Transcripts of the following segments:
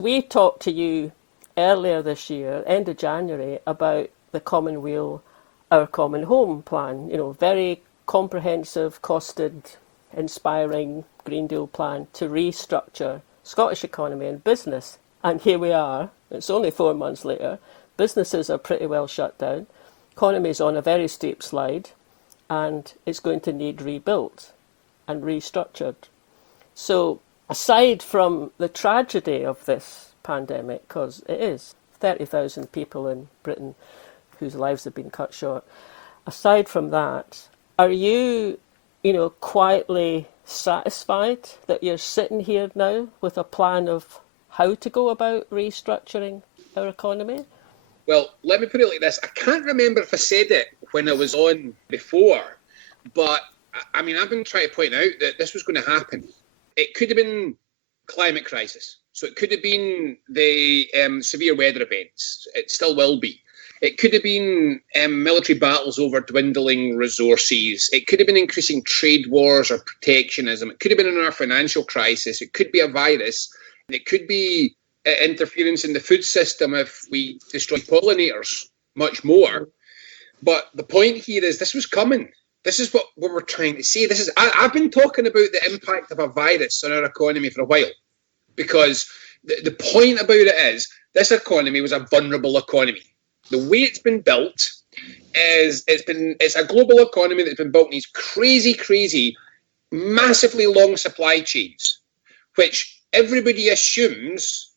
We talked to you earlier this year, end of January, about the Commonweal, Our Common Home plan. Very comprehensive, costed, inspiring Green Deal plan to restructure Scottish economy and business. And here we are, it's only 4 months later, businesses are pretty well shut down, economy is on a very steep slide, and it's going to need rebuilt and restructured. So aside from the tragedy of this pandemic, because it is 30,000 people in Britain whose lives have been cut short, aside from that, are you, quietly satisfied that you're sitting here now with a plan of how to go about restructuring our economy? Well, let me put it like this. I can't remember if I said it when I was on before, but I've been trying to point out that this was going to happen. It could have been climate crisis. So it could have been the severe weather events. It still will be. It could have been military battles over dwindling resources. It could have been increasing trade wars or protectionism. It could have been our financial crisis. It could be a virus. It could be interference in the food system if we destroy pollinators, much more. But the point here is this was coming. This is what we were trying to say. I've been talking about the impact of a virus on our economy for a while, because the point about it is this economy was a vulnerable economy. The way it's been built is it's a global economy that's been built in these crazy, massively long supply chains, which everybody assumes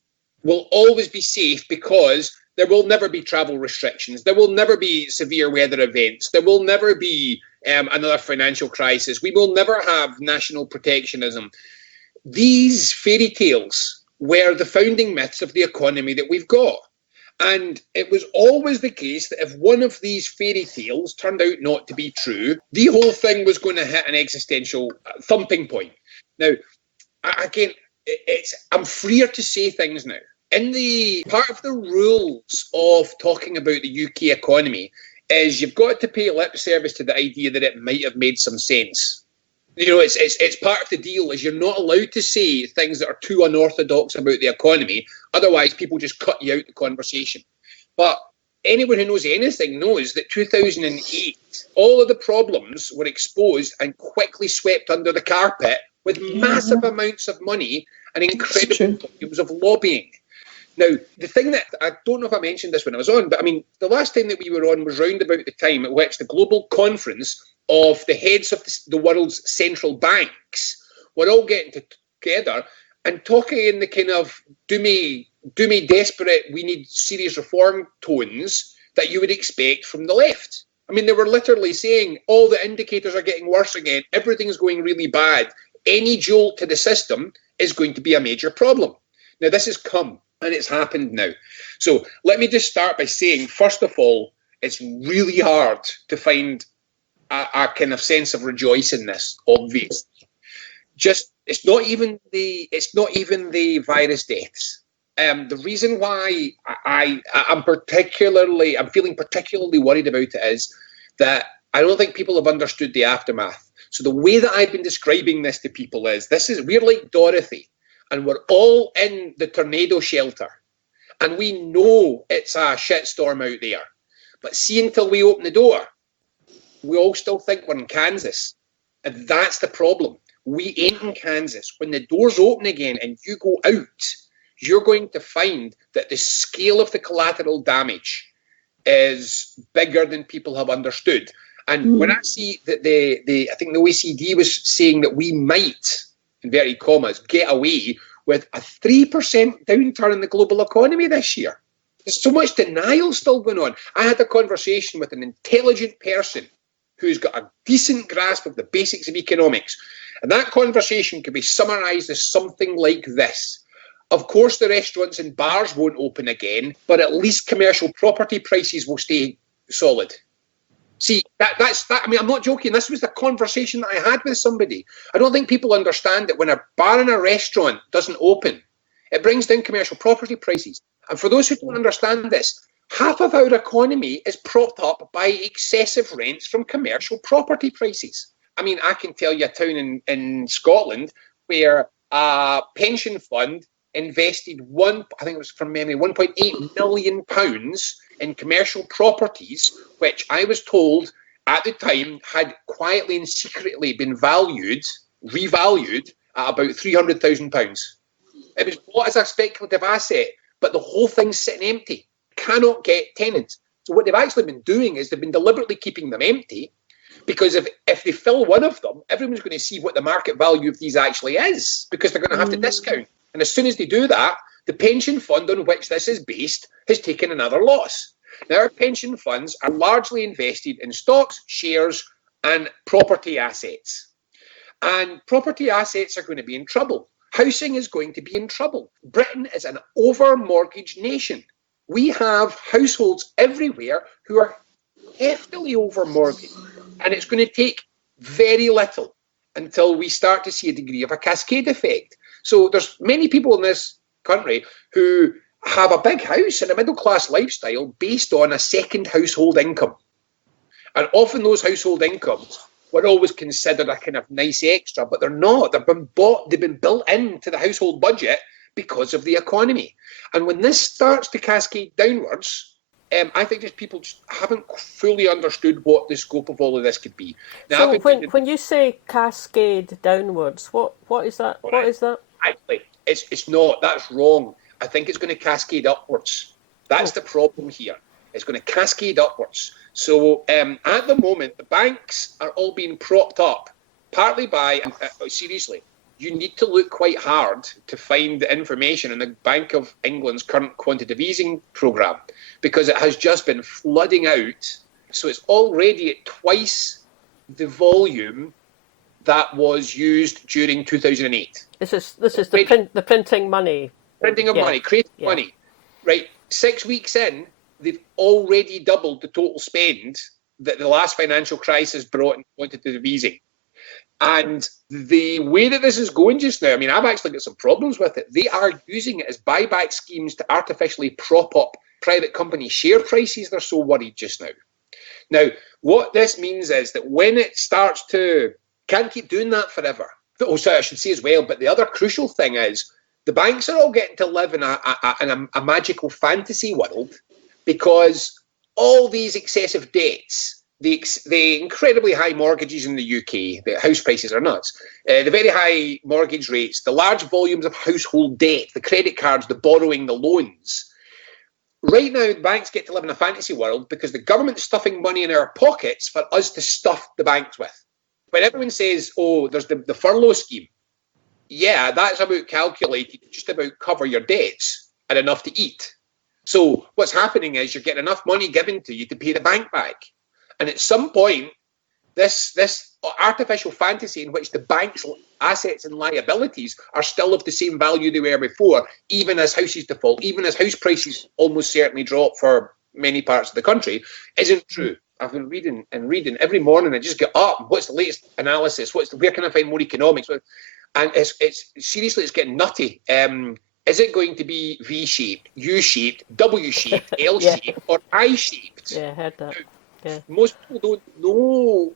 will always be safe because there will never be travel restrictions. There will never be severe weather events. There will never be another financial crisis. We will never have national protectionism. These fairy tales were the founding myths of the economy that we've got. And it was always the case that if one of these fairy tales turned out not to be true, the whole thing was going to hit an existential thumping point. Now, again, I'm freer to say things now. In the part of the rules of talking about the UK economy is you've got to pay lip service to the idea that it might have made some sense. It's part of the deal is you're not allowed to say things that are too unorthodox about the economy. Otherwise, people just cut you out the conversation. But anyone who knows anything knows that 2008, all of the problems were exposed and quickly swept under the carpet with massive amounts of money and incredible volumes of lobbying. Now, the thing that, I don't know if I mentioned this when I was on, but the last time that we were on was round about the time at which the global conference of the heads of the world's central banks were all getting together and talking in the kind of do me desperate, we need serious reform tones that you would expect from the left. They were literally saying all the indicators are getting worse again, everything's going really bad, any jolt to the system is going to be a major problem. Now, this has come and it's happened now. So let me just start by saying, first of all, it's really hard to find a kind of sense of rejoice in this, obviously. It's not even the virus deaths. The reason why I'm feeling particularly worried about it is that I don't think people have understood the aftermath. So the way that I've been describing this to people is we're like Dorothy, and we're all in the tornado shelter, and we know it's a shitstorm out there. But see, until we open the door, we all still think we're in Kansas. And that's the problem. We ain't in Kansas. When the doors open again and you go out, you're going to find that the scale of the collateral damage is bigger than people have understood. And when I see that I think the OECD was saying that we might, inverted commas, get away with a 3% downturn in the global economy this year. There's so much denial still going on. I had a conversation with an intelligent person who's got a decent grasp of the basics of economics. And that conversation could be summarised as something like this. Of course, the restaurants and bars won't open again, but at least commercial property prices will stay solid. See, that's that. I'm not joking. This was the conversation that I had with somebody. I don't think people understand that when a bar and a restaurant doesn't open, it brings down commercial property prices. And for those who don't understand this, half of our economy is propped up by excessive rents from commercial property prices. I can tell you a town in Scotland where a pension fund invested I think it was from memory, £1.8 million in commercial properties, which I was told at the time had quietly and secretly been revalued at about £300,000. It was bought as a speculative asset, but the whole thing's sitting empty. Cannot get tenants. So what they've actually been doing is they've been deliberately keeping them empty, because if they fill one of them, everyone's going to see what the market value of these actually is, because they're going to have to discount. And as soon as they do that, the pension fund on which this is based has taken another loss. Now, our pension funds are largely invested in stocks, shares, and property assets. And property assets are going to be in trouble. Housing is going to be in trouble. Britain is an over-mortgaged nation. We have households everywhere who are heftily over-mortgaged. And it's going to take very little until we start to see a degree of a cascade effect. So there's many people in this country who have a big house and a middle-class lifestyle based on a second household income. And often those household incomes were always considered a kind of nice extra, but they're not. They've been built into the household budget because of the economy. And when this starts to cascade downwards, I think just people just haven't fully understood what the scope of all of this could be. Now, so when you say cascade downwards, what is that? What is that? Actually, it's not. That's wrong. I think it's going to cascade upwards. That's the problem here. It's going to cascade upwards. So at the moment, the banks are all being propped up, partly by, seriously, you need to look quite hard to find the information in the Bank of England's current quantitative easing programme, because it has just been flooding out. So it's already at twice the volume that was used during 2008. This is the printing money. Printing of money, creating money. Right, 6 weeks in, they've already doubled the total spend that the last financial crisis brought in quantitative easing. And the way that this is going just now, I mean, I've actually got some problems with it. They are using it as buyback schemes to artificially prop up private company share prices. They're so worried just now. Now, what this means is that when it starts to, can't keep doing that forever. Oh, sorry, I should say as well, but the other crucial thing is the banks are all getting to live in a magical fantasy world, because all these excessive debts, the incredibly high mortgages in the UK, the house prices are nuts, the very high mortgage rates, the large volumes of household debt, the credit cards, the borrowing, the loans. Right now, the banks get to live in a fantasy world because the government's stuffing money in our pockets for us to stuff the banks with. When everyone says, oh, there's the furlough scheme, yeah, that's about calculated to just about cover your debts and enough to eat. So what's happening is you're getting enough money given to you to pay the bank back. And at some point, this artificial fantasy in which the bank's assets and liabilities are still of the same value they were before, even as houses default, even as house prices almost certainly drop for many parts of the country, isn't true. I've been reading every morning. I just get up. What's the latest analysis? Where can I find more economics? And it's seriously, it's getting nutty. Is it going to be V-shaped, U-shaped, W-shaped, L-shaped, or I-shaped? Yeah, I heard that. Yeah. Most people don't know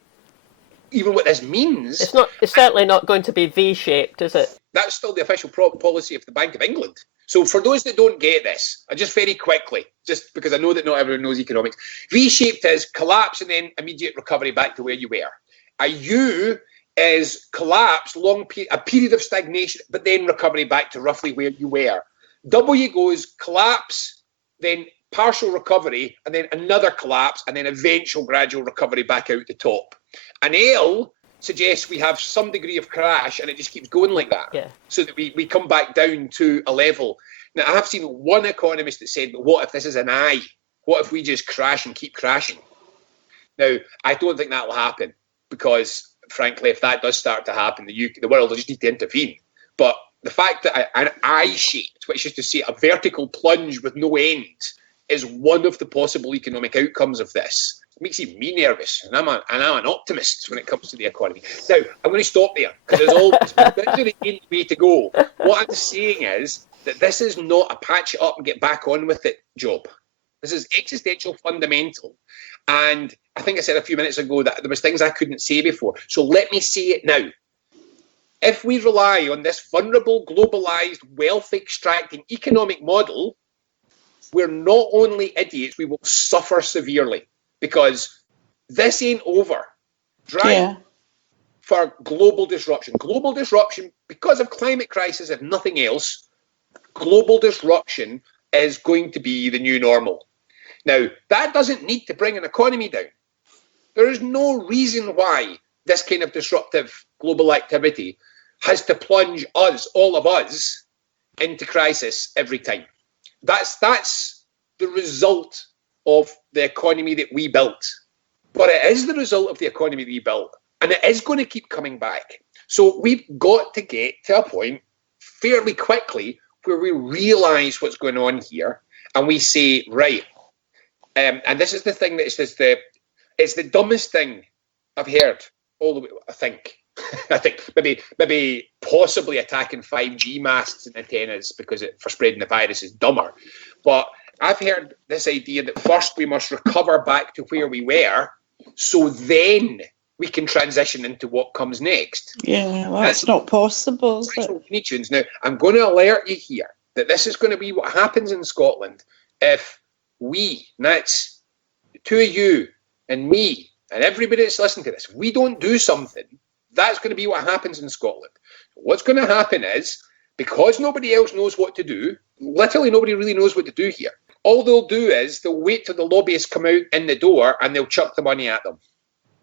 even what this means. It's certainly not going to be V-shaped, is it? That's still the official policy of the Bank of England. So for those that don't get this, just very quickly, just because I know that not everyone knows economics, V-shaped is collapse and then immediate recovery back to where you were. A U is collapse, a period of stagnation, but then recovery back to roughly where you were. W goes collapse, then partial recovery, and then another collapse, and then eventual gradual recovery back out the top. And L suggests we have some degree of crash, and it just keeps going like that. Yeah. So that we come back down to a level. Now, I have seen one economist that said, but what if this is an I? What if we just crash and keep crashing? Now, I don't think that will happen, because, frankly, if that does start to happen, the world will just need to intervene. But the fact that an I-shaped, which is to say a vertical plunge with no end, is one of the possible economic outcomes of this. It makes even me nervous, and I'm an optimist when it comes to the economy. Now, I'm going to stop there, because there's always a way to go. What I'm saying is that this is not a patch it up and get back on with it job. This is existential, fundamental. And I think I said a few minutes ago that there was things I couldn't say before. So let me say it now. if we rely on this vulnerable, globalized, wealth-extracting economic model, we're not only idiots, we will suffer severely, because this ain't over. For global disruption. Global disruption, because of climate crisis, if nothing else, global disruption is going to be the new normal. Now, that doesn't need to bring an economy down. There is no reason why this kind of disruptive global activity has to plunge us, all of us, into crisis every time. That's the result of the economy that we built. But it is the result of the economy that we built, and it is going to keep coming back. So we've got to get to a point fairly quickly where we realise what's going on here, and we say, right, and this is the thing that it's the dumbest thing I've heard all the way, I think. I think maybe possibly attacking 5G masts and antennas because for spreading the virus is dumber. But I've heard this idea that first we must recover back to where we were, so then we can transition into what comes next. Yeah, well, that's not possible, is it? Now, I'm going to alert you here that this is going to be what happens in Scotland if we, and that's the two of you and me and everybody that's listening to this, if we don't do something, that's going to be what happens in Scotland. What's going to happen is, because nobody else knows what to do, literally nobody really knows what to do here, all they'll do is they'll wait till the lobbyists come out in the door and they'll chuck the money at them.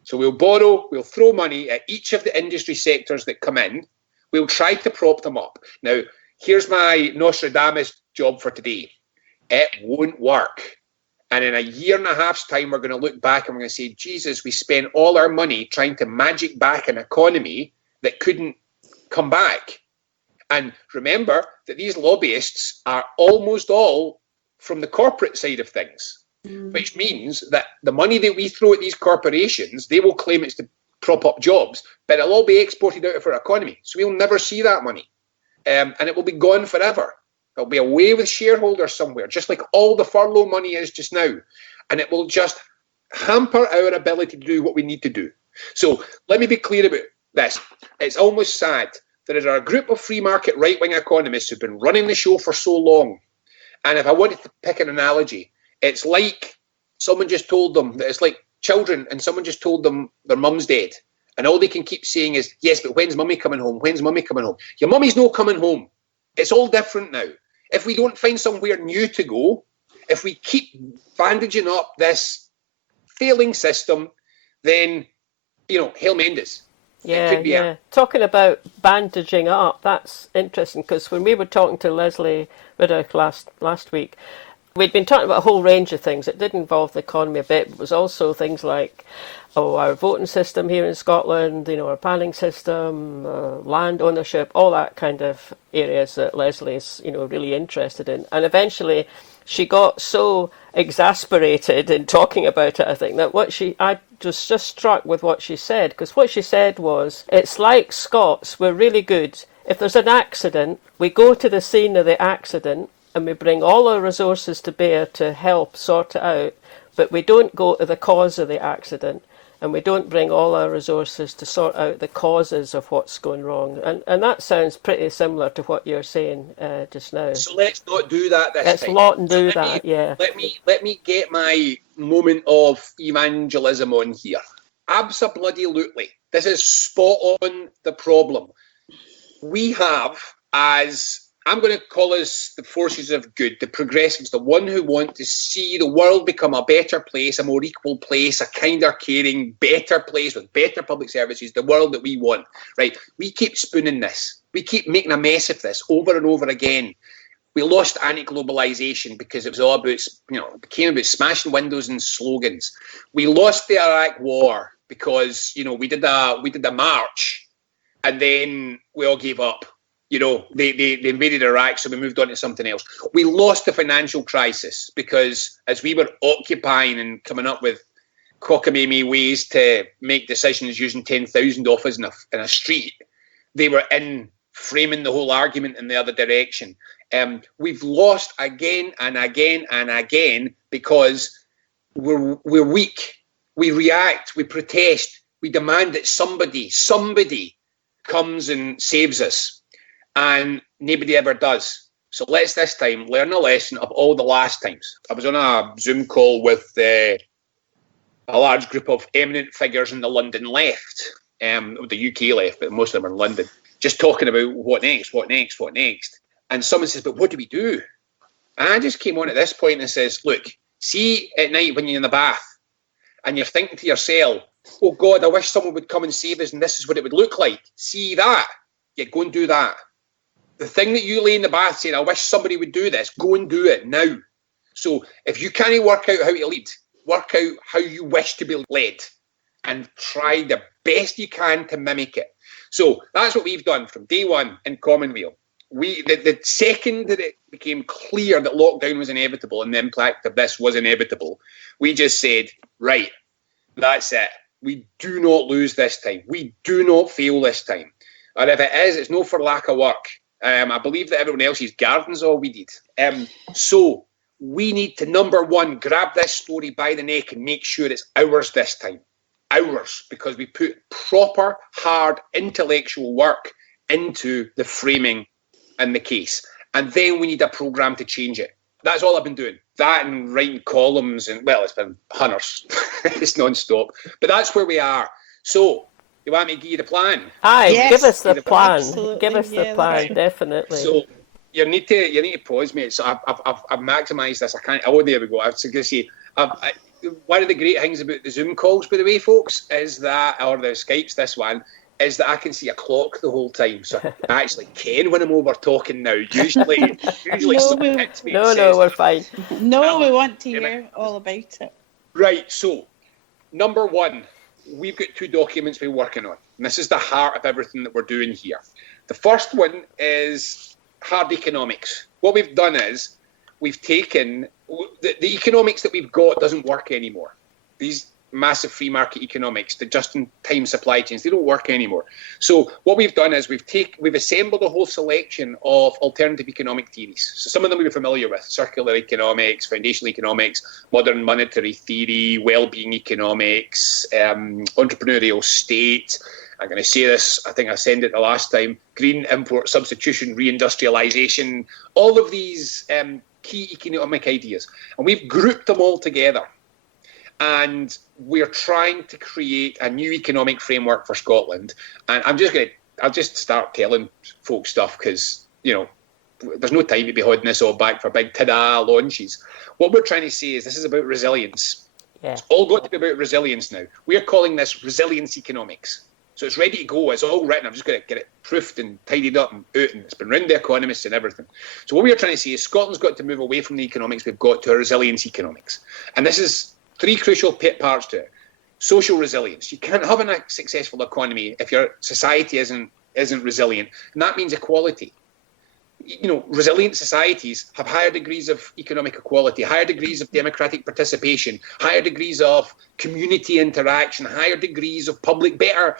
So we'll throw money at each of the industry sectors that come in. We'll try to prop them up. Now, here's my Nostradamus job for today. It won't work. And in a year and a half's time, we're going to look back and we're going to say, Jesus, we spent all our money trying to magic back an economy that couldn't come back. And remember that these lobbyists are almost all from the corporate side of things, which means that the money that we throw at these corporations, they will claim it's to prop up jobs, but it'll all be exported out of our economy. So we'll never see that money. And it will be gone forever. It'll be away with shareholders somewhere, just like all the furlough money is just now. And it will just hamper our ability to do what we need to do. So let me be clear about this. It's almost sad that there are a group of free market right-wing economists who've been running the show for so long. And if I wanted to pick an analogy, it's like someone just told them that it's like children and someone just told them their mum's dead. And all they can keep saying is, yes, but when's mummy coming home? When's mummy coming home? Your mummy's not coming home. It's all different now. If we don't find somewhere new to go, if we keep bandaging up this failing system, then, Hail Mendes. Yeah. Talking about bandaging up, that's interesting, because when we were talking to Leslie Riddoch last week, we'd been talking about a whole range of things. It did involve the economy a bit. It was also things like our voting system here in Scotland, our planning system, land ownership, all that kind of areas that Leslie's, really interested in. And eventually she got so exasperated in talking about it, I think, that I was just struck with what she said, because what she said was, it's like Scots, we're really good. If there's an accident, we go to the scene of the accident and we bring all our resources to bear to help sort it out, but we don't go to the cause of the accident, and we don't bring all our resources to sort out the causes of what's going wrong. And that sounds pretty similar to what you're saying just now. So let's not do that this let's time. Let's not do that, yeah. Let me get my moment of evangelism on here. Absolutely. This is spot on the problem. We have, as I'm going to call us the forces of good, the progressives, the one who want to see the world become a better place, a more equal place, a kinder, caring, better place with better public services, the world that we want, right? We keep spooning this. We keep making a mess of this over and over again. We lost anti-globalization because it was all about, it became about smashing windows and slogans. We lost the Iraq war because, we did a march and then we all gave up. They invaded Iraq, so we moved on to something else. We lost the financial crisis because as we were occupying and coming up with cockamamie ways to make decisions using 10,000 offers in a street, they were in framing the whole argument in the other direction. We've lost again and again and again because we're weak. We react, we protest, we demand that somebody comes and saves us, and nobody ever does. So let's this time learn a lesson of all the last times. I was on a Zoom call with a large group of eminent figures in the London left, the UK left, but most of them are in London, just talking about what next. And someone says, but what do we do? And I just came on at this point and says, look, see at night when you're in the bath and you're thinking to yourself, oh God, I wish someone would come and save us and this is what it would look like. See that? Yeah, go and do that. The thing that you lay in the bath saying, I wish somebody would do this, go and do it now. So if you can't work out how to lead, work out how you wish to be led and try the best you can to mimic it. So that's what we've done from day one in Commonweal. The second that it became clear that lockdown was inevitable and the impact of this was inevitable, we just said, right, that's it. We do not lose this time. We do not fail this time. And if it is, it's not for lack of work. I believe that everyone else's garden's all we did. So we need to, number one, grab this story by the neck and make sure it's ours this time. Ours, because we put proper, hard, intellectual work into the framing and the case. And then we need a programme to change it. That's all I've been doing. That and writing columns and, well, it's been hunters. It's non-stop. But that's where we are. So, you want me to give you the plan? Aye, yes, give us the plan. absolutely. Give us the plan, definitely. So you need to pause, mate. So I've maximised this. I can't. Oh, there we go. I was going to say, one of the great things about the Zoom calls, by the way, folks, is that, or the Skypes, this one, is that I can see a clock the whole time. So I actually can when I'm over talking now. Usually someone hits me. No, we're fine. No, we want to hear all about it. Right. So, number one, we've got 2 documents we're working on. And this is the heart of everything that we're doing here. The first one is hard economics. What we've done is we've taken the economics that we've got doesn't work anymore. These massive free market economics, the just-in-time supply chains, they don't work anymore. So what we've done is we've assembled a whole selection of alternative economic theories. So some of them we're familiar with: circular economics, foundational economics, modern monetary theory, well-being economics, entrepreneurial state. I'm going to say this, I think I said it the last time: green import substitution, reindustrialization, all of these key economic ideas. And we've grouped them all together. And we're trying to create a new economic framework for Scotland. And I'll just start telling folks stuff because, there's no time to be holding this all back for big ta-da launches. What we're trying to say is this is about resilience. Yeah. It's all got to be about resilience now. We're calling this resilience economics. So it's ready to go. It's all written. I'm just going to get it proofed and tidied up and out. And it's been round the economists and everything. So what we're trying to say is Scotland's got to move away from the economics we've got to a resilience economics. And this is 3 crucial parts to it. Social resilience. You can't have a successful economy if your society isn't resilient. And that means equality. Resilient societies have higher degrees of economic equality, higher degrees of democratic participation, higher degrees of community interaction, higher degrees of better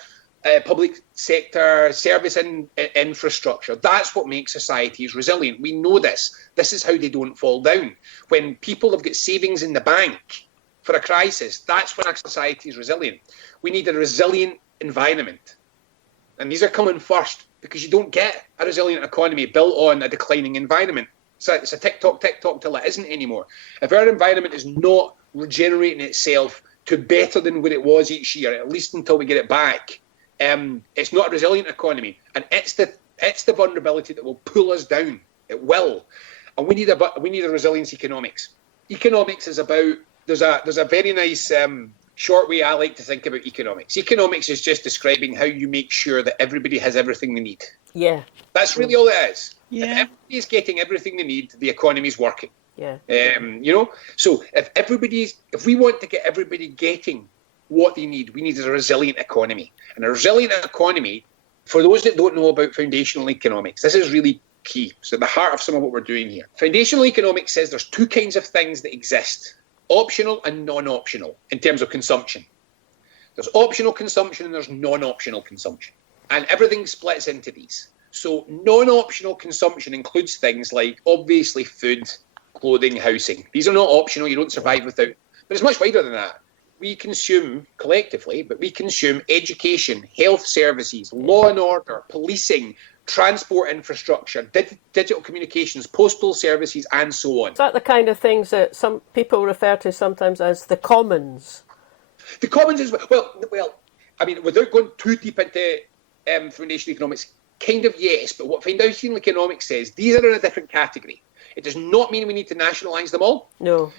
public sector service and infrastructure. That's what makes societies resilient. We know this. This is how they don't fall down. When people have got savings in the bank for a crisis, that's when our society is resilient. We need a resilient environment. And these are coming first because you don't get a resilient economy built on a declining environment. So it's a tick-tock till it isn't anymore. If our environment is not regenerating itself to better than what it was each year, at least until we get it back, it's not a resilient economy. And it's the vulnerability that will pull us down. It will. And we need a resilience economics. Economics is about... There's a very nice short way I like to think about economics. Economics is just describing how you make sure that everybody has everything they need. Yeah. That's really all it is. Yeah. If everybody's getting everything they need, the economy's working. Yeah. So if we want to get everybody getting what they need, we need a resilient economy. And a resilient economy, for those that don't know about foundational economics, this is really key. So at the heart of some of what we're doing here. Foundational economics says there's 2 kinds of things that exist: optional and non-optional in terms of consumption. There's optional consumption and there's non-optional consumption. And everything splits into these. So non-optional consumption includes things like, obviously, food, clothing, housing. These are not optional. You don't survive without. But it's much wider than that. we consume collectively, but we consume education, health services, law and order, policing, transport infrastructure, digital communications, postal services, and so on. Is that the kind of things that some people refer to sometimes as the commons? The commons is, well, I mean, without going too deep into foundational economics, kind of yes, but what foundational economics says, these are in a different category. It does not mean we need to nationalise them all. No.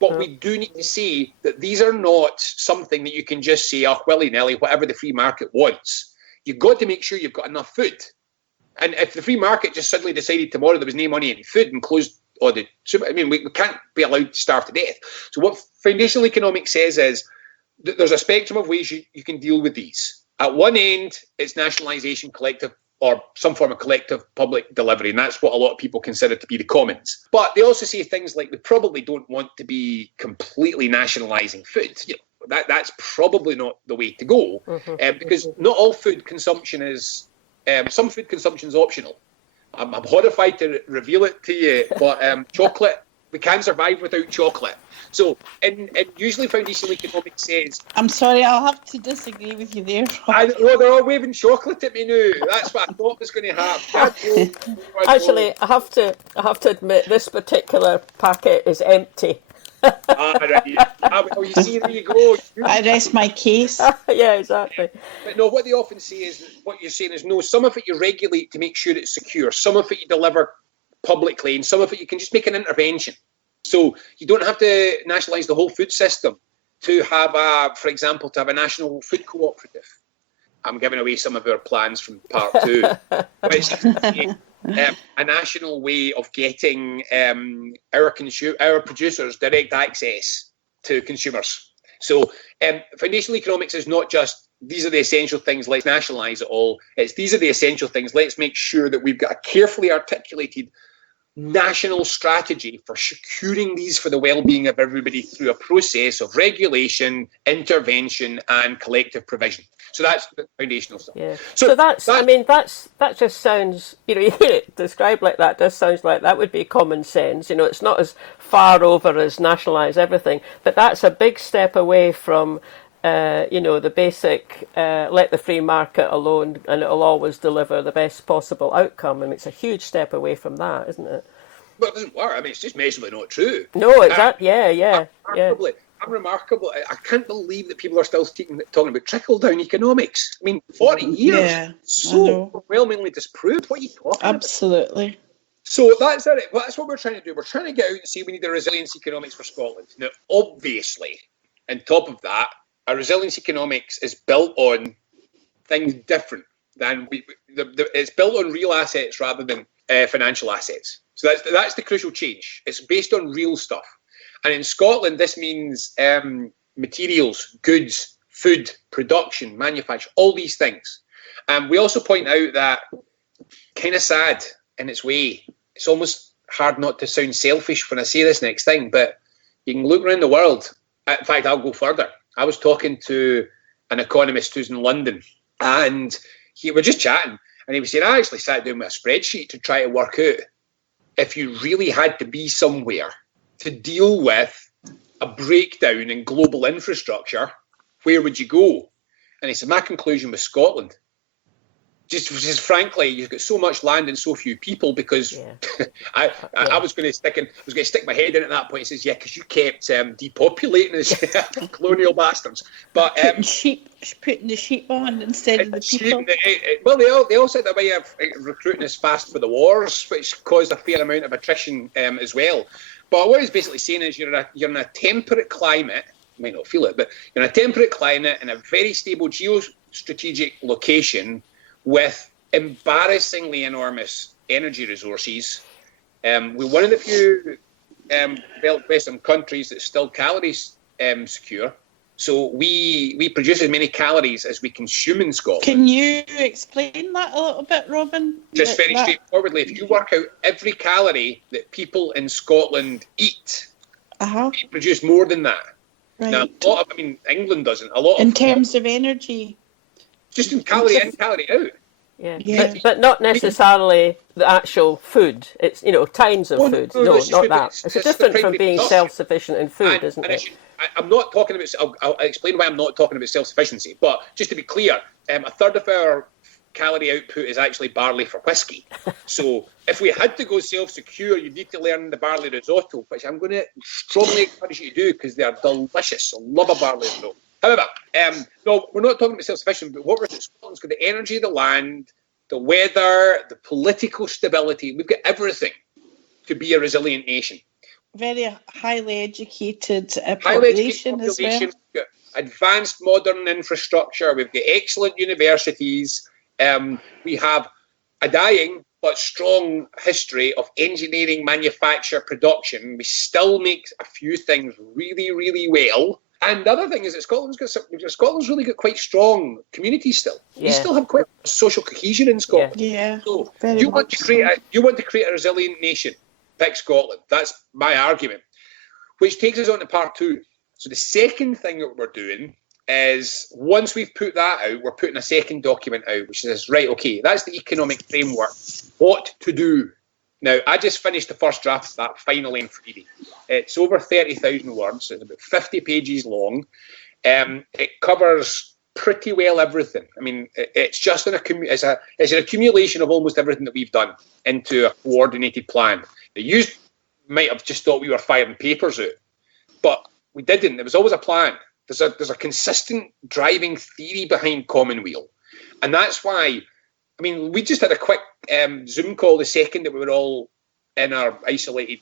But we do need to say that these are not something that you can just say, oh, willy-nilly, whatever the free market wants. You've got to make sure you've got enough food. And if the free market just suddenly decided tomorrow there was no money, any food, and closed all the... I mean, we can't be allowed to starve to death. So what foundational economics says is that there's a spectrum of ways you can deal with these. At one end, it's nationalisation, collective, or some form of collective public delivery, and that's what a lot of people consider to be the commons. But they also say things like, we probably don't want to be completely nationalising food. You know, that's probably not the way to go, because not all food consumption is... some food consumption is optional. I'm horrified to reveal it to you, but chocolate, we can't survive without chocolate. So, and usually foundational economics says... I'm sorry, I'll have to disagree with you there. They're all waving chocolate at me now. That's what I thought was going to happen. Actually, I have to admit, this particular packet is empty. Right. Well, you see, there you go. I rest my case. Yeah, exactly. But no, what they often say is, what you're saying is, no, some of it you regulate to make sure it's secure, some of it you deliver publicly, and some of it you can just make an intervention. So you don't have to nationalise the whole food system to have for example, to have a national food cooperative. I'm giving away some of our plans from part 2, which is a national way of getting our producers direct access to consumers. So foundational economics is not just, these are the essential things, let's nationalise it all. It's, these are the essential things, let's make sure that we've got a carefully articulated national strategy for securing these for the well-being of everybody through a process of regulation, intervention, and collective provision. So that's the foundational stuff. Yeah. So that just sounds, you hear it described like that, does sound like that would be common sense. It's not as far over as nationalise everything, but that's a big step away from the basic let the free market alone and it'll always deliver the best possible outcome. And it's a huge step away from that, isn't it? Well, it doesn't work. I mean, it's just measurably not true. No, exactly. Yeah. I'm remarkable. I can't believe that people are still talking about trickle-down economics. I mean, 40 years, so overwhelmingly disproved. What are you talking about? Absolutely. So that's it. Well, that's what we're trying to do. We're trying to get out and say we need a resilience economics for Scotland. Now, obviously, on top of that, a resilience economics is built on things different than it's built on real assets rather than financial assets. So that's the crucial change. It's based on real stuff. And in Scotland, this means materials, goods, food, production, manufacture, all these things. We also point out that, kind of sad in its way, it's almost hard not to sound selfish when I say this next thing, but you can look around the world. In fact, I'll go further. I was talking to an economist who's in London, and we were just chatting, and he was saying, I actually sat down with a spreadsheet to try to work out if you really had to be somewhere to deal with a breakdown in global infrastructure, where would you go? And he said, my conclusion was Scotland. Just frankly, you've got so much land and so few people, because I was going to stick my head in at that point. He says, yeah, because you kept depopulating us, colonial bastards. But putting the sheep on instead of the people. Well, they all said that way of recruiting us fast for the wars, which caused a fair amount of attrition as well. But what he's basically saying is you're in a temperate climate. You might not feel it, but you're in a temperate climate in a very stable geostrategic location with embarrassingly enormous energy resources. We're one of the few developed Western countries that's still calories secure. So we produce as many calories as we consume in Scotland. Can you explain that a little bit, Robin? Just very straightforwardly, if you work out every calorie that people in Scotland eat, we produce more than that. Right. Now, England doesn't. In terms of energy. Just in calorie in, calorie out. Yeah. Yeah. But not necessarily the actual food. It's, times of food. No, it's not food, that. it's It's the different from primary being consumption. self-sufficient in food, isn't And it? I'm not talking about. I'll explain why I'm not talking about self-sufficiency. But just to be clear, a third of our calorie output is actually barley for whiskey. So if we had to go self-secure, you need to learn the barley risotto, which I'm going to strongly encourage you to do because they are delicious. I love a barley risotto. However, no, we're not talking about self-sufficient, but what we're saying, Scotland's got the energy of the land, the weather, the political stability. We've got everything to be a resilient nation. Very highly educated Highly educated population as well. population, we've got advanced modern infrastructure, we've got excellent universities, we have a dying but strong history of engineering, manufacture, production. We still make a few things really, really well. And the other thing is that Scotland's really got quite strong communities still. Yeah. We still have quite social cohesion in Scotland. Yeah. So very you want much to create a resilient nation. Pick Scotland. That's my argument. Which takes us on to part two. So the second thing that we're doing is, once we've put that out, we're putting a second document out, which says, right, okay, that's the economic framework. What to do? Now, I just finished the first draft of that final length reading. It's over 30,000 words. It's about 50 pages long. It covers pretty well everything. I mean, it's just it's an accumulation of almost everything that we've done into a coordinated plan. You might have just thought we were firing papers out, but we didn't. There was always a plan. There's a consistent driving theory behind Commonweal, and that's why. I mean, we just had a quick Zoom call the second that we were all in our isolated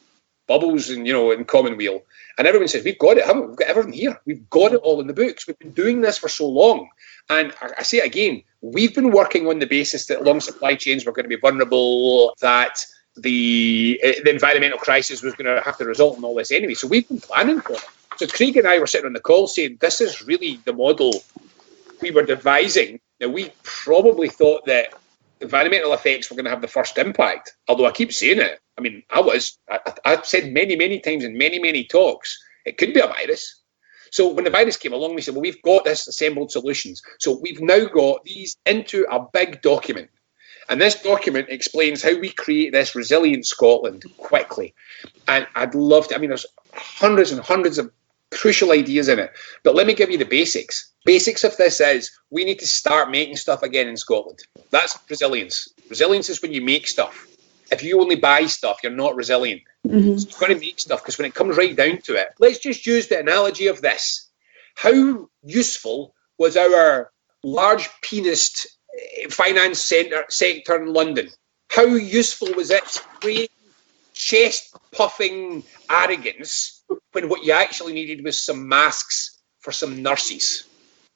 bubbles and, in Commonweal. And everyone says, we've got it, haven't we? We've got everything here. We've got it all in the books. We've been doing this for so long. And I say it again, we've been working on the basis that long supply chains were going to be vulnerable, that the environmental crisis was going to have to result in all this anyway. So we've been planning for it. So Craig and I were sitting on the call saying, this is really the model we were devising. Now, we probably thought that environmental effects were going to have the first impact, although I keep saying it. I mean, I've said many, many times in many, many talks, it could be a virus. So when the virus came along, we said, well, we've got this assembled solutions. So we've now got these into a big document. And this document explains how we create this resilient Scotland quickly. And I'd love to, there's hundreds and hundreds of crucial ideas in it. But let me give you the basics. Basics of this is we need to start making stuff again in Scotland. That's resilience. Resilience is when you make stuff. If you only buy stuff, you're not resilient. Mm-hmm. So you've got to make stuff, because when it comes right down to it, let's just use the analogy of this. How useful was our large penised finance sector in London? How useful was it creating chest-puffing arrogance when what you actually needed was some masks for some nurses?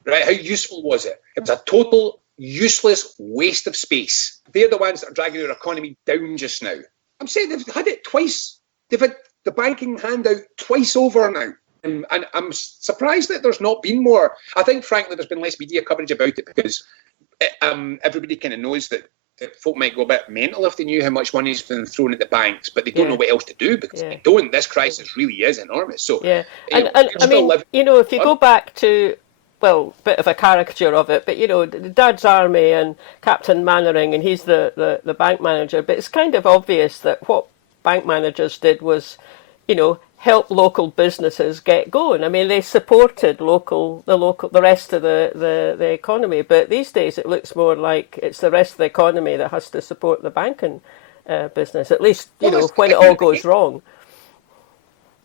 Right? How useful was it? It was a total useless waste of space. They're the ones that are dragging our economy down just now. I'm saying they've had it twice. They've had the banking handout twice over now. And I'm surprised that there's not been more. I think, frankly, there's been less media coverage about it because everybody kind of knows that folk might go a bit mental if they knew how much money's been thrown at the banks, but they don't know what else to do because they don't. This crisis really is enormous. So, and I mean, if you go back to, well, bit of a caricature of it, but Dad's Army and Captain Mannering, and he's the bank manager, but it's kind of obvious that what bank managers did was, help local businesses get going. I mean, they supported the rest of the economy, but these days it looks more like it's the rest of the economy that has to support the banking business, at least, when it all goes wrong.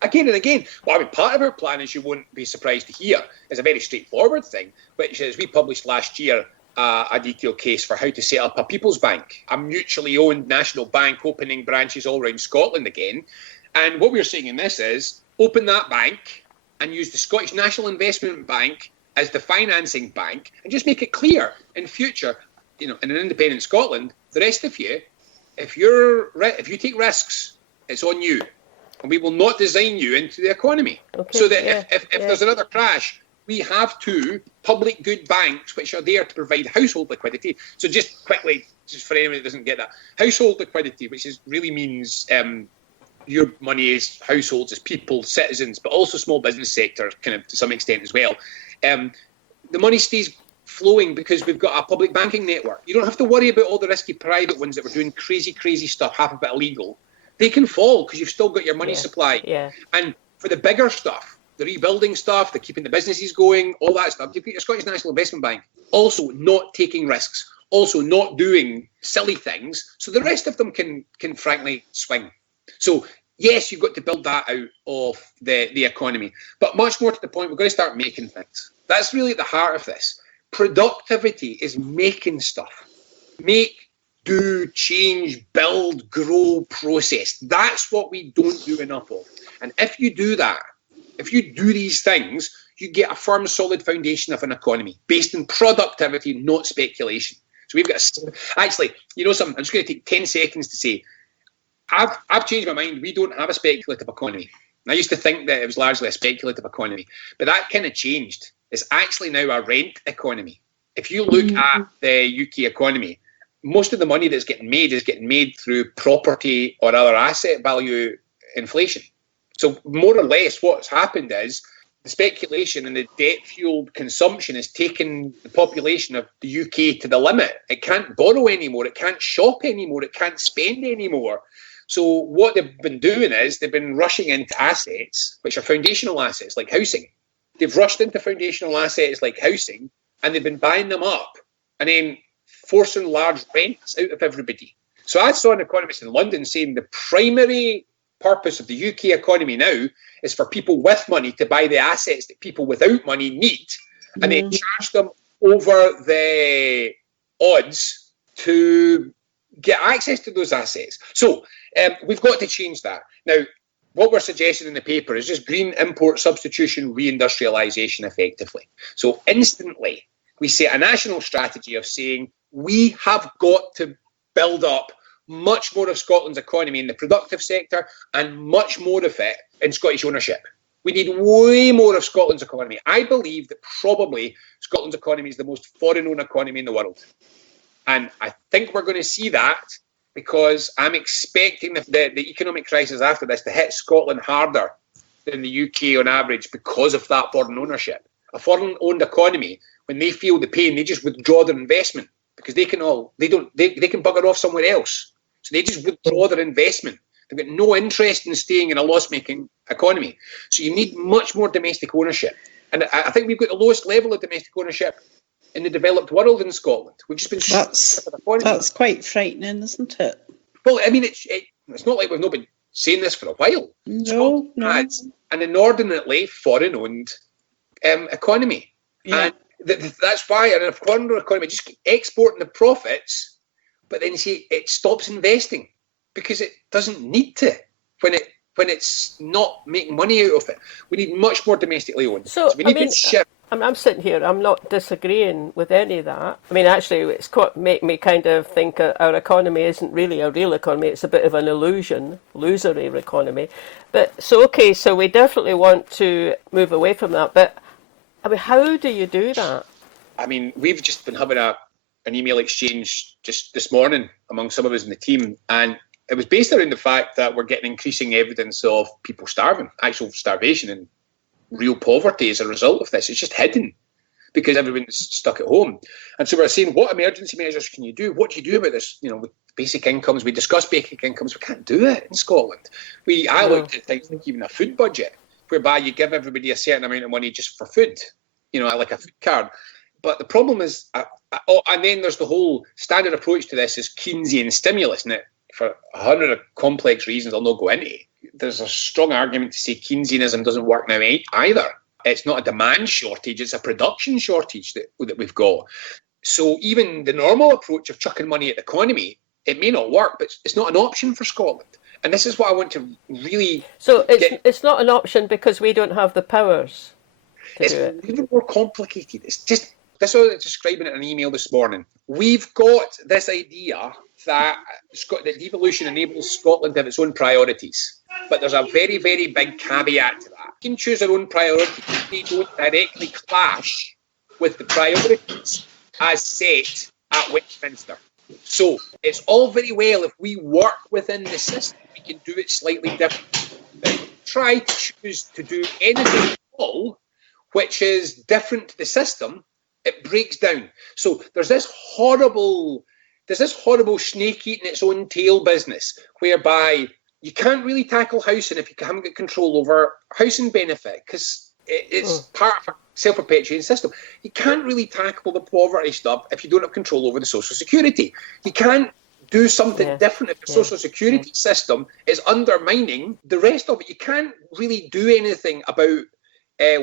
Again and again. Well, part of our plan, as you won't be surprised to hear, is a very straightforward thing, which is we published last year a detailed case for how to set up a People's Bank, a mutually owned national bank opening branches all around Scotland again. And what we're saying in this is open that bank and use the Scottish National Investment Bank as the financing bank, and just make it clear in future, in an independent Scotland, the rest of you, if you take risks, it's on you. And we will not design you into the economy. Okay, so that if there's another crash, we have two public good banks which are there to provide household liquidity. So just quickly, just for anyone that doesn't get that, household liquidity, which really means your money is households, as people, citizens, but also small business sector, kind of to some extent as well. The money stays flowing because we've got a public banking network. You don't have to worry about all the risky private ones that were doing crazy stuff, half of it illegal. They can fall because you've still got your money supply. Yeah. And for the bigger stuff, the rebuilding stuff, the keeping the businesses going, all that stuff, you've got your Scottish National Investment Bank also not taking risks, also not doing silly things, so the rest of them can frankly swing. So yes, you've got to build that out of the economy, but much more to the point, we've got to start making things. That's really at the heart of this. Productivity is making stuff. Make, do, change, build, grow, process. That's what we don't do enough of. And if you do that, if you do these things, you get a firm, solid foundation of an economy based on productivity, not speculation. So we've got actually, you know something, I'm just going to take 10 seconds to say, I've changed my mind. We don't have a speculative economy. And I used to think that it was largely a speculative economy, but that kind of changed. It's actually now a rent economy. If you look at the UK economy, most of the money that's getting made is getting made through property or other asset value inflation. So more or less what's happened is the speculation and the debt-fueled consumption has taken the population of the UK to the limit. It can't borrow anymore. It can't shop anymore. It can't spend anymore. So what they've been doing is they've been rushing into assets, which are foundational assets like housing. They've rushed into foundational assets like housing, and they've been buying them up and then forcing large rents out of everybody. So I saw an economist in London saying the primary purpose of the UK economy now is for people with money to buy the assets that people without money need, and then charge them over the odds to get access to those assets. So we've got to change that. Now, what we're suggesting in the paper is just green import substitution reindustrialisation effectively. So instantly, we set a national strategy of saying we have got to build up much more of Scotland's economy in the productive sector and much more of it in Scottish ownership. We need way more of Scotland's economy. I believe that probably Scotland's economy is the most foreign-owned economy in the world. And I think we're going to see that because I'm expecting the economic crisis after this to hit Scotland harder than the UK on average because of that foreign ownership. A foreign-owned economy, when they feel the pain, they just withdraw their investment because they can bugger off somewhere else. So they just withdraw their investment. They've got no interest in staying in a loss-making economy. So you need much more domestic ownership. And I think we've got the lowest level of domestic ownership in the developed world in Scotland. We've just been that's quite frightening, isn't it? Well, I mean, it's not like we've not been saying this for a while. No. It's an inordinately foreign-owned economy. Yeah. And that's why in a foreign economy, just keep exporting the profits, but then see it stops investing because it doesn't need to when it's not making money out of it. We need much more domestically owned. So we need to shift. I'm sitting here, I'm not disagreeing with any of that. I mean, actually, it's quite make me kind of think our economy isn't really a real economy. It's a bit of an illusory economy. But so we definitely want to move away from that. But I mean, how do you do that? I mean, we've just been having an email exchange just this morning among some of us in the team, and it was based around the fact that we're getting increasing evidence of people starving, actual starvation and real poverty as a result of this. It's just hidden because everyone's stuck at home. And so we're saying, what emergency measures can you do? What do you do about this? You know, with basic incomes, we discuss basic incomes. We can't do it in Scotland. I looked at things like even a food budget, whereby you give everybody a certain amount of money just for food, you know, like a food card. But the problem is, and then there's the whole standard approach to this is Keynesian stimulus, and for 100 complex reasons I'll not go into. There's a strong argument to say Keynesianism doesn't work now either. It's not a demand shortage, it's a production shortage that we've got. So even the normal approach of chucking money at the economy, it may not work, but it's not an option for Scotland. And this is what I want to really... So it's not an option because we don't have the powers to do it. It's even more complicated. It's just... This is what I was describing it in an email this morning. We've got this idea that devolution enables Scotland to have its own priorities. But there's a very, very big caveat to that. We can choose our own priorities. They don't directly clash with the priorities as set at Westminster. So it's all very well if we work within the system, we can do it slightly different. But try to choose to do anything at all which is different to the system, It breaks down. So there's this horrible snake eating its own tail business, whereby you can't really tackle housing if you haven't got control over housing benefit, because it's part of a self-perpetuating system. You can't really tackle the poverty stuff if you don't have control over the social security. You can't do something different if the social security system is undermining the rest of it. You can't really do anything about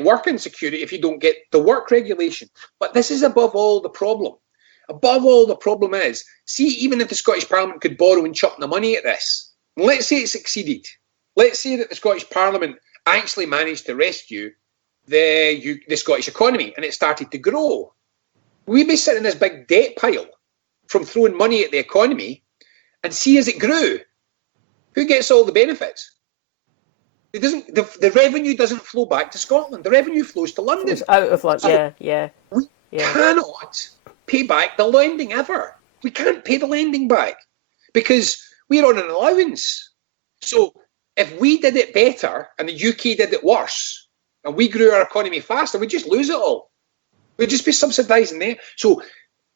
work insecurity if you don't get the work regulation. But this is above all the problem. Above all, the problem is, see, even if the Scottish Parliament could borrow and chuck the money at this, let's say it succeeded. Let's say that the Scottish Parliament actually managed to rescue the Scottish economy and it started to grow. We'd be sitting in this big debt pile from throwing money at the economy, and see as it grew, who gets all the benefits? It doesn't. The revenue doesn't flow back to Scotland. The revenue flows to London. It's out of London. We cannot pay back the lending ever. We can't pay the lending back because we're on an allowance. So if we did it better and the UK did it worse, and we grew our economy faster, we'd just lose it all. We'd just be subsidising there. So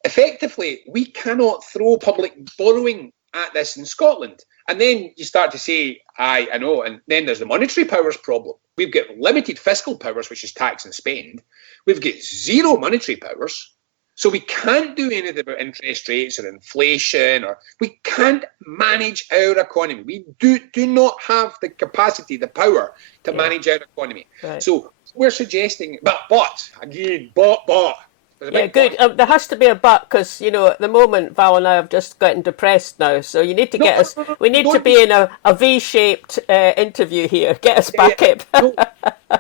effectively, we cannot throw public borrowing at this in Scotland. And then you start to say, I know, and then there's the monetary powers problem. We've got limited fiscal powers, which is tax and spend. We've got zero monetary powers. So we can't do anything about interest rates or inflation, or we can't manage our economy. We do not have the capacity, the power to manage our economy. Right. So we're suggesting, but again. Yeah, good. There has to be a but, because, at the moment, Val and I have just gotten depressed now. So you need to get us. We need to be in a V-shaped interview here. Get us back up.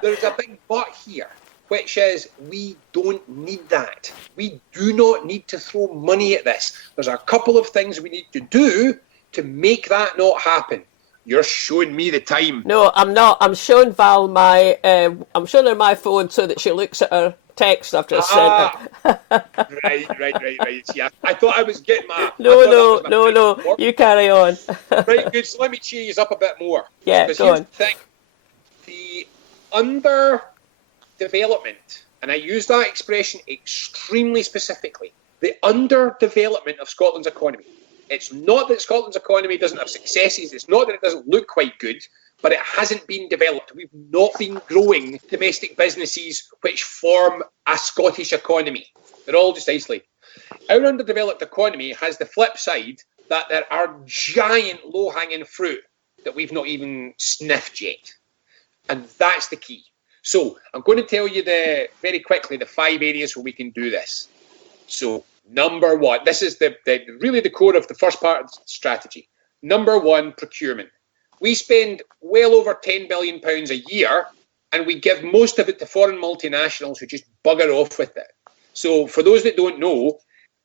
There's a big but here, which is we don't need that. We do not need to throw money at this. There's a couple of things we need to do to make that not happen. You're showing me the time. No, I'm not. I'm showing Val I'm showing her my phone so that she looks at her text I've just sent her. Right. Yeah, I thought I was getting my... No. You carry on. Right, good. So let me cheer you up a bit more. Yeah, go on. The underdevelopment, and I use that expression extremely specifically, the underdevelopment of Scotland's economy. It's not that Scotland's economy doesn't have successes. It's not that it doesn't look quite good, but it hasn't been developed. We've not been growing domestic businesses which form a Scottish economy. They're all just isolated. Our underdeveloped economy has the flip side that there are giant low-hanging fruit that we've not even sniffed yet. And that's the key. So I'm going to tell you very quickly the 5 areas where we can do this. So number one, this is really the core of the first part of the strategy. Number one, procurement. We spend well over £10 billion a year, and we give most of it to foreign multinationals who just bugger off with it. So for those that don't know,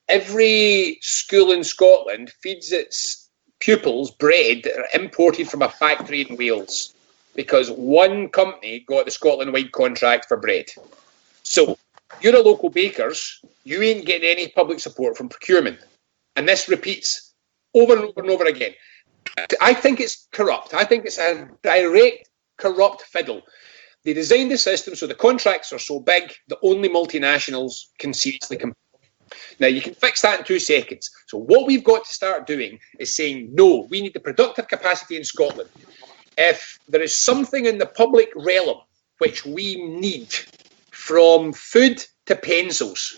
every school in Scotland feeds its pupils bread that are imported from a factory in Wales because one company got the Scotland-wide contract for bread. So you're a local bakers, you ain't getting any public support from procurement. And this repeats over and over and over again. I think it's corrupt. I think it's a direct corrupt fiddle. They designed the system so the contracts are so big that only multinationals can seriously compete. Now, you can fix that in 2 seconds. So what we've got to start doing is saying, no, we need the productive capacity in Scotland. If there is something in the public realm which we need, from food to pencils,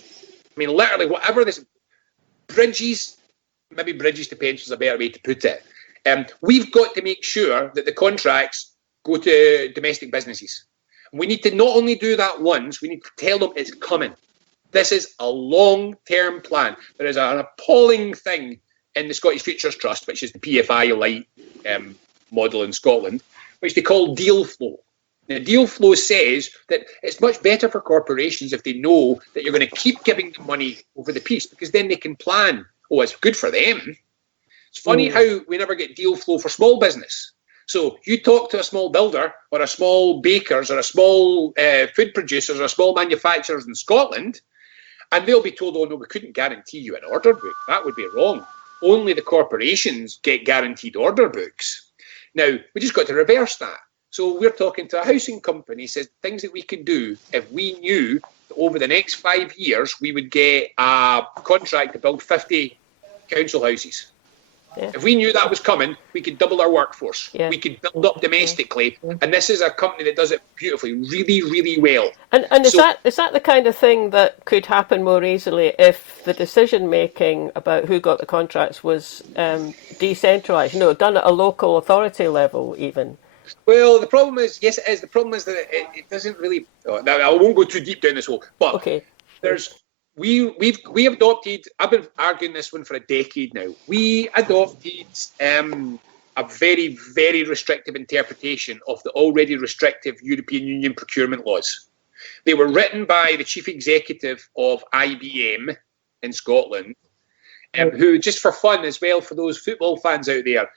I mean, literally, whatever this, bridges, maybe bridges to pencils is a better way to put it. We've got to make sure that the contracts go to domestic businesses. We need to not only do that once, we need to tell them it's coming. This is a long-term plan. There is an appalling thing in the Scottish Futures Trust, which is the PFI Light model in Scotland, which they call deal flow. Now, deal flow says that it's much better for corporations if they know that you're going to keep giving them money over the piece, because then they can plan. Oh, it's good for them. It's funny how we never get deal flow for small business. So you talk to a small builder or a small bakers or a small food producers or small manufacturers in Scotland, and they'll be told, oh, no, we couldn't guarantee you an order book. That would be wrong. Only the corporations get guaranteed order books. Now, we just got to reverse that. So we're talking to a housing company, says things that we could do if we knew that over the next 5 years, we would get a contract to build 50 council houses. Yeah. If we knew that was coming, we could double our workforce. Yeah. We could build up domestically. And this is a company that does it beautifully, really, really well. And is that the kind of thing that could happen more easily if the decision making about who got the contracts was decentralised, done at a local authority level even? Well, the problem is, yes, it is. The problem is that it doesn't really. I won't go too deep down this hole, but okay. We've adopted. I've been arguing this one for a decade now. We adopted a very, very restrictive interpretation of the already restrictive European Union procurement laws. They were written by the chief executive of IBM in Scotland, who, just for fun as well, for those football fans out there,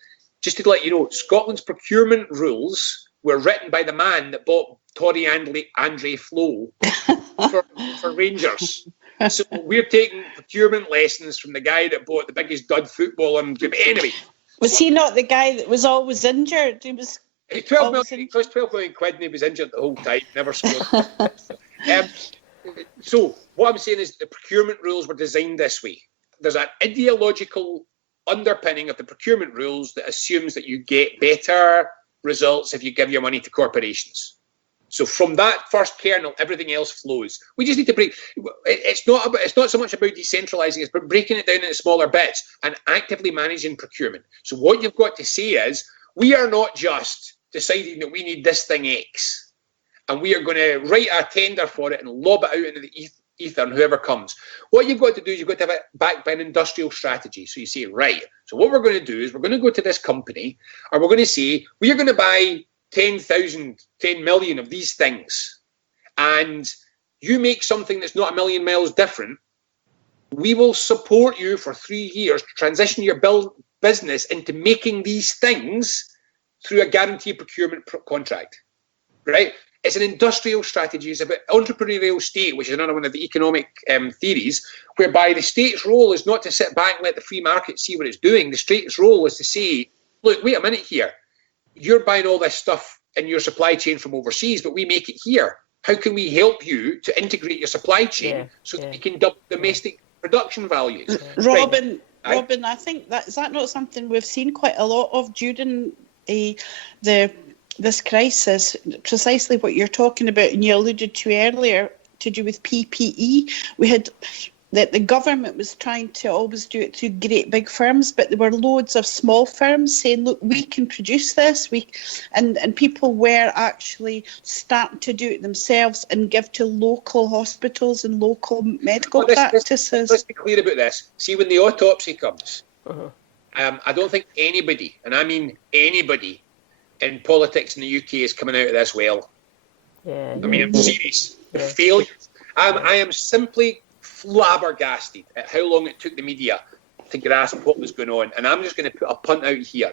just to let you know, Scotland's procurement rules were written by the man that bought Torry Andre Flo for Rangers. So we're taking procurement lessons from the guy that bought the biggest dud football in group. Anyway. Was he not the guy that was always injured? He was 12 million, cost 12 million quid and he was injured the whole time, never scored. So what I'm saying is the procurement rules were designed this way. There's an ideological underpinning of the procurement rules that assumes that you get better results if you give your money to corporations. So from that first kernel, everything else flows. We just need to break. It's not so much about decentralising; it's about breaking it down into smaller bits and actively managing procurement. So what you've got to say is, we are not just deciding that we need this thing X, and we are going to write a tender for it and lob it out into the ether and whoever comes. What you've got to do is you've got to have it backed by an industrial strategy. So you say, right, so what we're going to do is we're going to go to this company and we're going to say, we are going to buy 10 million of these things, and you make something that's not a million miles different. We will support you for 3 years to transition your business into making these things through a guaranteed procurement contract, right? It's an industrial strategy. It's about entrepreneurial state, which is another one of the economic theories, whereby the state's role is not to sit back and let the free market see what it's doing. The state's role is to say, look, wait a minute here. You're buying all this stuff in your supply chain from overseas, but we make it here. How can we help you to integrate your supply chain that you can double domestic production values? Robin, I think is that not something we've seen quite a lot of during this crisis? Precisely what you're talking about, and you alluded to earlier, to do with PPE. We had that the government was trying to always do it through great big firms, but there were loads of small firms saying, look, we can produce this, and people were actually starting to do it themselves and give to local hospitals and local medical practices. Let's be clear about this. See, when the autopsy comes, I don't think anybody, and I mean anybody, in politics in the UK is coming out of this well. I mean, I'm serious. The failures. I am simply flabbergasted at how long it took the media to grasp what was going on. And I'm just going to put a punt out here.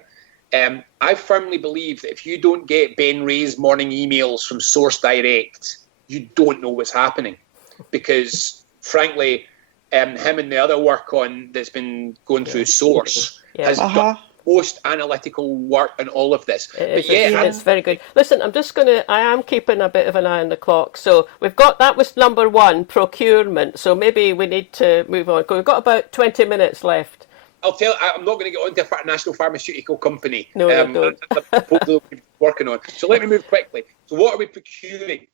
I firmly believe that if you don't get Ben Ray's morning emails from Source Direct, you don't know what's happening. Because, frankly, him and the other work on that's been going through Source has done most analytical work on all of this. It's very good. Listen, I am keeping a bit of an eye on the clock. So that was number one, procurement. So maybe we need to move on. We've got about 20 minutes left. I'm not going to get on to a national pharmaceutical company. No, don't. The proposal we're working on. So let me move quickly. So what are we procuring?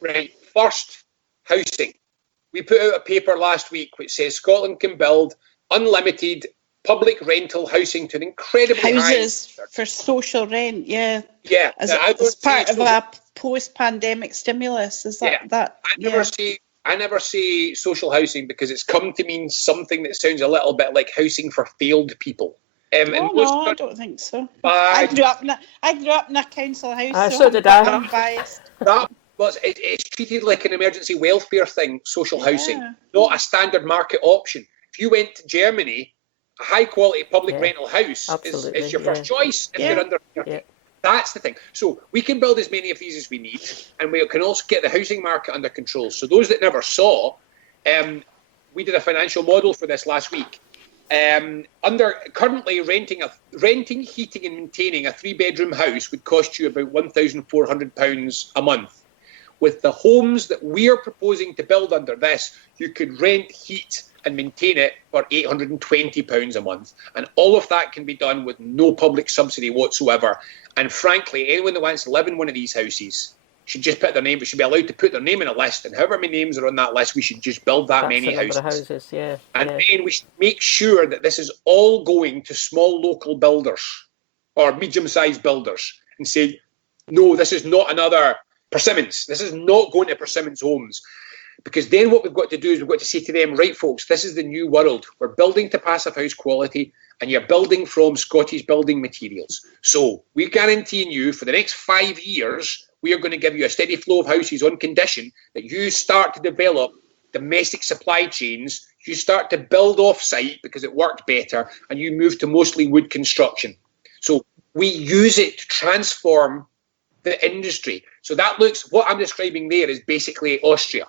Right. First, housing. We put out a paper last week which says Scotland can build unlimited public rental housing to an incredibly houses for social rent, as part of a post-pandemic stimulus. Is that? I never say social housing because it's come to mean something that sounds a little bit like housing for failed people. I don't think so. I grew up in a council house, so did I. I'm biased. It's treated like an emergency welfare thing, social housing, not a standard market option. If you went to Germany, a high-quality public rental house is your first choice if you're under 30. Yeah. That's the thing. So we can build as many of these as we need, and we can also get the housing market under control. So those that never saw, we did a financial model for this last week. Currently renting, heating and maintaining a 3-bedroom house would cost you about £1,400 a month. with the homes that we are proposing to build under this, you could rent, heat and maintain it for £820 a month. And all of that can be done with no public subsidy whatsoever. And frankly, anyone that wants to live in one of these houses should just put their name, we should be allowed to put their name in a list. And however many names are on that list, we should just build that many houses. Yeah. And then we should make sure that this is all going to small local builders or medium-sized builders and say, no, this is not another Persimmons. This is not going to Persimmons homes. Because then what we've got to do is we've got to say to them, right, folks, this is the new world. We're building to passive house quality and you're building from Scottish building materials. So we're guaranteeing you for the next 5 years, we are going to give you a steady flow of houses on condition that you start to develop domestic supply chains, you start to build off-site because it worked better, and you move to mostly wood construction. So we use it to transform the industry. So that looks, what I'm describing there is basically Austria.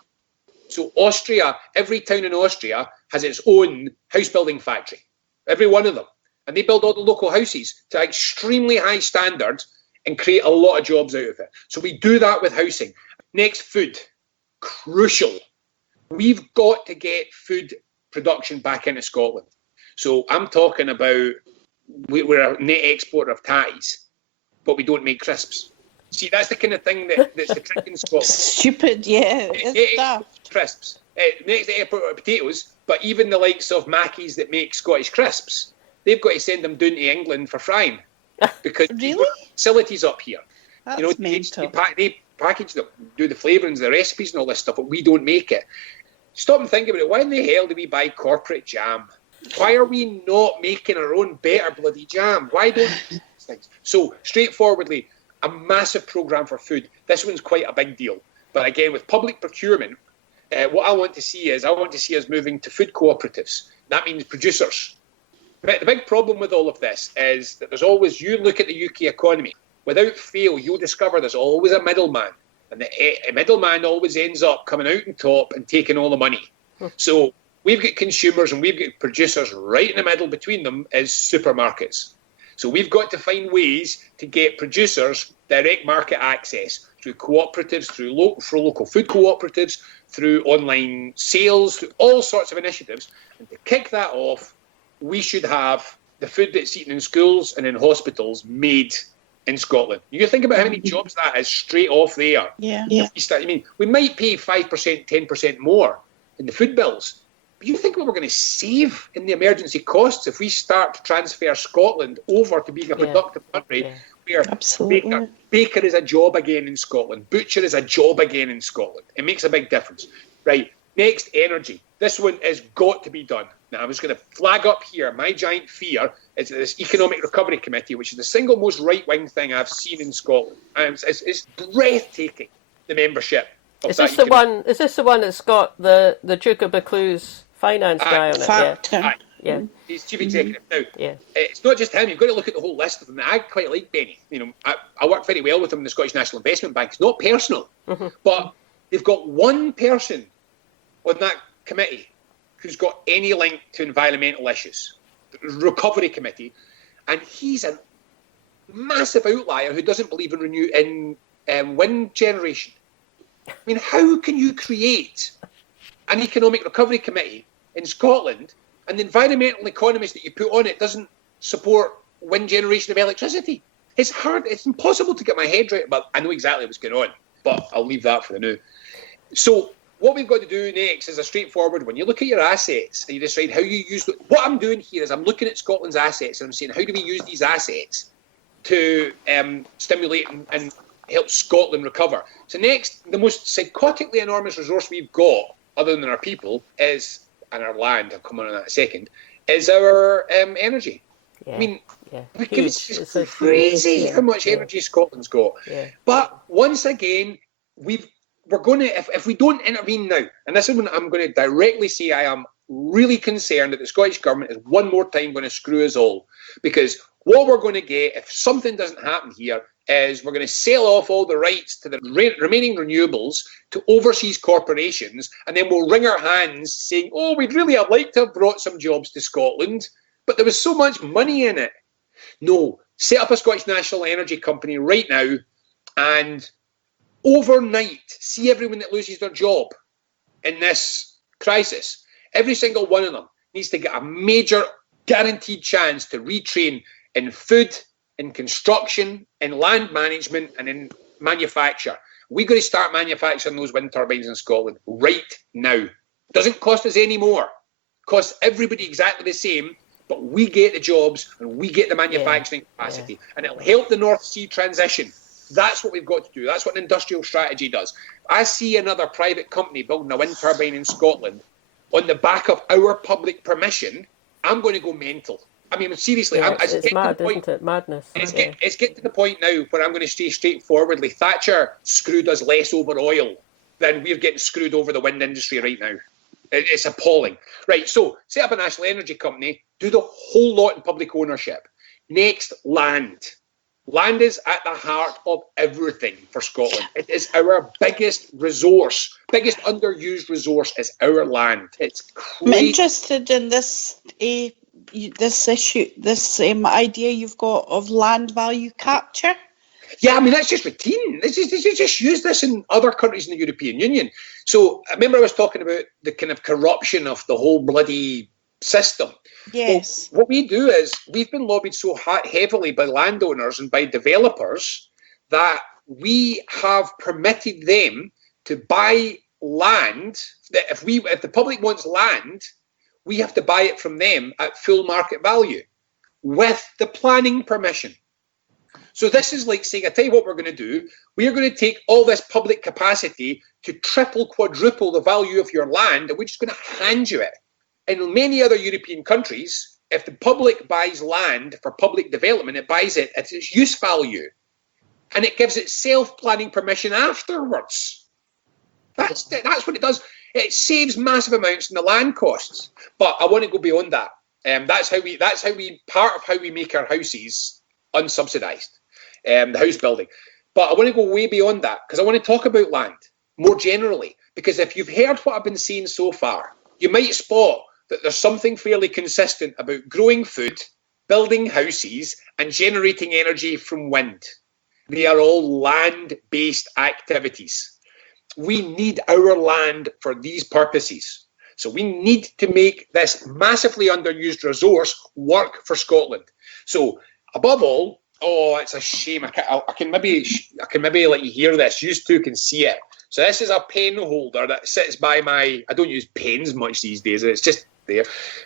So Austria, every town in Austria has its own house building factory, every one of them. And they build all the local houses to extremely high standards and create a lot of jobs out of it. So we do that with housing. Next, food. Crucial. We've got to get food production back into Scotland. So I'm talking about, we're a net exporter of tatties, but we don't make crisps. See, that's the kind of thing that's the trick in Scotland. Stupid, yeah. It's daft. Crisps. Next to airport of potatoes, but even the likes of Mackey's that make Scottish crisps, they've got to send them down to England for frying. Because really? Facilities up here. That's mental. They package them, do the flavourings, the recipes and all this stuff, but we don't make it. Stop and think about it. Why in the hell do we buy corporate jam? Why are we not making our own better bloody jam? Why don't we do these things? So, straightforwardly, a massive programme for food. This one's quite a big deal. But again, with public procurement, what I want to see is us moving to food cooperatives. That means producers. But the big problem with all of this is that there's always, you look at the UK economy, without fail, you'll discover there's always a middleman. And the middleman always ends up coming out on top and taking all the money. So we've got consumers and we've got producers right in the middle between them as supermarkets. So we've got to find ways to get producers direct market access through cooperatives, through local food cooperatives, through online sales, through all sorts of initiatives. And to kick that off, we should have the food that's eaten in schools and in hospitals made in Scotland. You think about how many jobs that is straight off there. Yeah. We might pay 5%, 10% more in the food bills. But you think what we're going to save in the emergency costs if we start to transfer Scotland over to being a productive country where baker is a job again in Scotland, butcher is a job again in Scotland. It makes a big difference. Right, next, energy. This one has got to be done. Now, I was going to flag up here, my giant fear is that this Economic Recovery Committee, which is the single most right-wing thing I've seen in Scotland. And it's breathtaking, the membership. Is this the one that's got the Duke of Buccleuch's finance guy on it? Yeah. He's chief executive now. Yeah. It's not just him. You've got to look at the whole list of them. I quite like Benny. I work very well with him in the Scottish National Investment Bank. It's not personal, but they've got one person on that committee who's got any link to environmental issues, the Recovery Committee, and he's a massive outlier who doesn't believe in wind generation. I mean, how can you create an Economic Recovery Committee in Scotland and the environmental economist that you put on it doesn't support wind generation of electricity? It's hard. It's impossible to get my head right, but I know exactly what's going on, but I'll leave that for the now. So what we've got to do next is a straightforward, when you look at your assets and you decide how you use them. What I'm doing here is I'm looking at Scotland's assets and I'm saying, how do we use these assets to stimulate and help Scotland recover? So next, the most psychotically enormous resource we've got, other than our people, is, and our land, I'll come on that in a second, is our energy. Yeah. I mean, it's crazy how much energy Scotland's got. Yeah. But once again, we're going to, if we don't intervene now, and this is when I'm going to directly say I am really concerned that the Scottish Government is one more time going to screw us all. Because what we're going to get, if something doesn't happen here, is we're going to sell off all the rights to the remaining renewables to overseas corporations, and then we'll wring our hands saying, oh, we'd really have liked to have brought some jobs to Scotland, but there was so much money in it. No, set up a Scottish National Energy Company right now and overnight, see everyone that loses their job in this crisis, every single one of them needs to get a major guaranteed chance to retrain in food, in construction, in land management, and in manufacture. We've got to start manufacturing those wind turbines in Scotland right now. Doesn't cost us any more. Costs everybody exactly the same, but we get the jobs and we get the manufacturing capacity, and it'll help the North Sea transition. That's what we've got to do. That's what an industrial strategy does. I see another private company building a wind turbine in Scotland on the back of our public permission. I'm going to go mental. I mean, seriously, it's mad, isn't it? Madness. It's getting to the point now where I'm going to say straightforwardly, Thatcher screwed us less over oil than we're getting screwed over the wind industry right now. It's appalling. Right, so set up a national energy company, do the whole lot in public ownership. Next, land. Land is at the heart of everything for Scotland. It is our biggest resource, biggest underused resource is our land. It's crazy. I'm interested in this issue, this idea you've got of land value capture. Yeah, I mean, that's just routine. They just use this in other countries in the European Union. So I remember I was talking about the kind of corruption of the whole bloody system. Yes. Well, what we do is we've been lobbied so heavily by landowners and by developers that we have permitted them to buy land. That if the public wants land, we have to buy it from them at full market value with the planning permission. So this is like saying, I tell you what we're going to do. We are going to take all this public capacity to triple, quadruple the value of your land, and we're just going to hand you it. In many other European countries, if the public buys land for public development, it buys it at its use value. And it gives it self-planning permission afterwards. That's what it does. It saves massive amounts in the land costs. But I want to go beyond that. That's how we part of how we make our houses unsubsidised, the house building. But I want to go way beyond that because I want to talk about land more generally. Because if you've heard what I've been saying so far, you might spot that there's something fairly consistent about growing food, building houses, and generating energy from wind. They are all land-based activities. We need our land for these purposes. So we need to make this massively underused resource work for Scotland. So above all, it's a shame. I can maybe let you hear this. You two can see it. So this is a pen holder that sits by my. I don't use pens much these days. It's just there,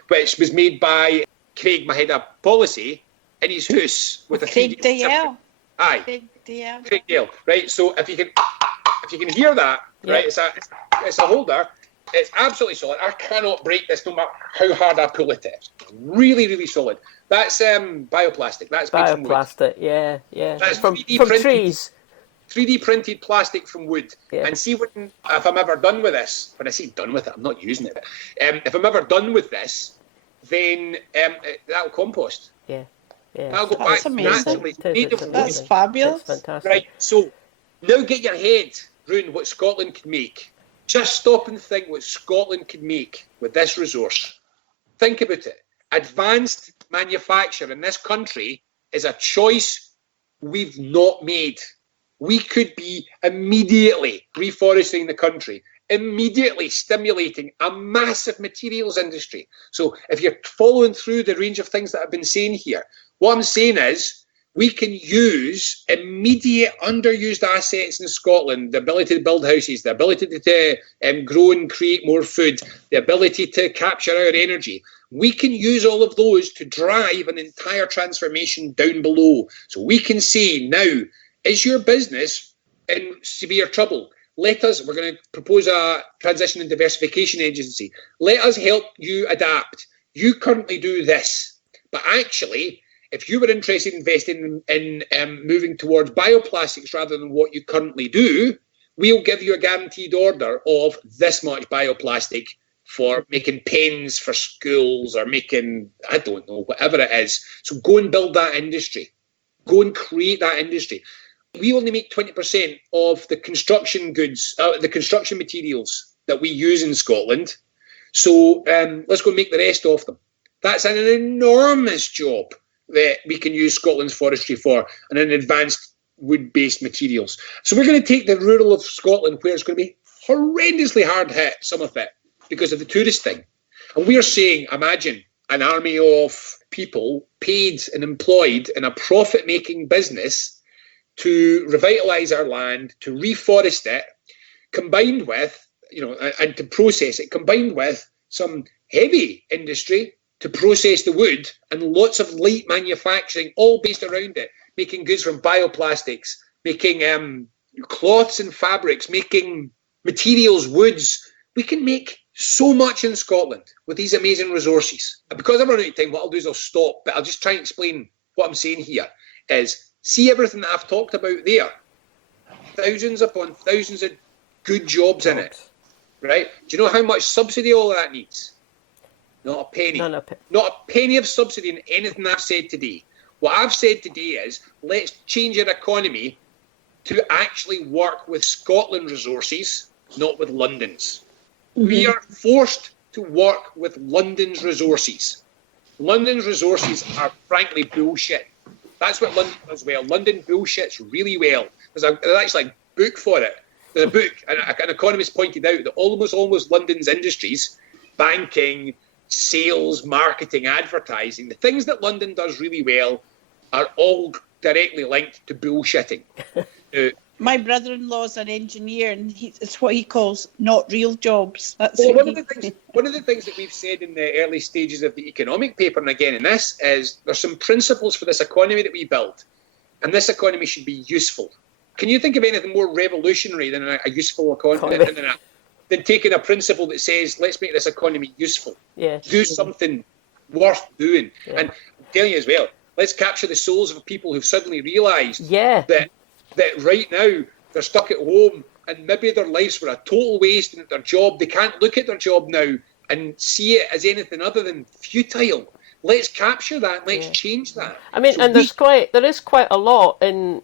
which was made by Craig, my head of policy, in his house with a Craig Dale. Aye, Craig Dale. Right. So if you can hear that, right? It's a holder. It's absolutely solid. I cannot break this no matter how hard I pull it. It's really, really solid. That's bioplastic. That's bioplastic. Yeah. That's from trees. 3D printed plastic from wood. Yeah. And see if I'm ever done with this. When I say done with it, I'm not using it. If I'm ever done with this, then that'll compost. Yeah. That'll go back naturally. That's fabulous. That's fantastic. Right. So now get your head around what Scotland could make. Just stop and think what Scotland could make with this resource. Think about it. Advanced manufacture in this country is a choice we've not made. We could be immediately reforesting the country, immediately stimulating a massive materials industry. So if you're following through the range of things that I've been saying here, what I'm saying is we can use immediate underused assets in Scotland, the ability to build houses, the ability to grow and create more food, the ability to capture our energy. We can use all of those to drive an entire transformation down below. So we can say now, is your business in severe trouble? We're going to propose a transition and diversification agency. Let us help you adapt. You currently do this, but actually, if you were interested in investing in moving towards bioplastics rather than what you currently do, we'll give you a guaranteed order of this much bioplastic for making pens for schools or making, I don't know, whatever it is. So go and build that industry. Go and create that industry. We only make 20% of the construction goods, the construction materials that we use in Scotland. So let's go and make the rest of them. That's an enormous job that we can use Scotland's forestry for, and an advanced wood-based materials. So we're going to take the rural of Scotland, where it's going to be horrendously hard hit, some of it, because of the tourist thing. And we are saying, imagine an army of people paid and employed in a profit-making business to revitalise our land, to reforest it, combined with, and to process it, combined with some heavy industry to process the wood and lots of light manufacturing, all based around it, making goods from bioplastics, making cloths and fabrics, making materials, woods. We can make so much in Scotland with these amazing resources. And because I'm running out of time, what I'll do is I'll stop, but I'll just try and explain what I'm saying here is, see everything that I've talked about there. Thousands upon thousands of good jobs in it, right? Do you know how much subsidy all of that needs? Not a penny. Not a penny of subsidy in anything I've said today. What I've said today is, let's change our economy to actually work with Scotland's resources, not with London's. Mm-hmm. We are forced to work with London's resources. London's resources are frankly bullshit. That's what London does well. London bullshits really well. There's actually a book for it. There's a book, and an economist pointed out that almost London's industries, banking, sales, marketing, advertising, the things that London does really well are all directly linked to bullshitting. My brother-in-law's an engineer, and it's what he calls not real jobs. One of the things that we've said in the early stages of the economic paper, and again in this, is there's some principles for this economy that we build, and this economy should be useful. Can you think of anything more revolutionary than a useful economy? Than taking a principle that says, let's make this economy useful. Yes. Do something worth doing. Yeah. And I'm telling you as well, let's capture the souls of people who've suddenly realised that right now they're stuck at home and maybe their lives were a total waste, and at their job, they can't look at their job now and see it as anything other than futile. Let's capture that. Let's change that. I mean, so and there is quite a lot in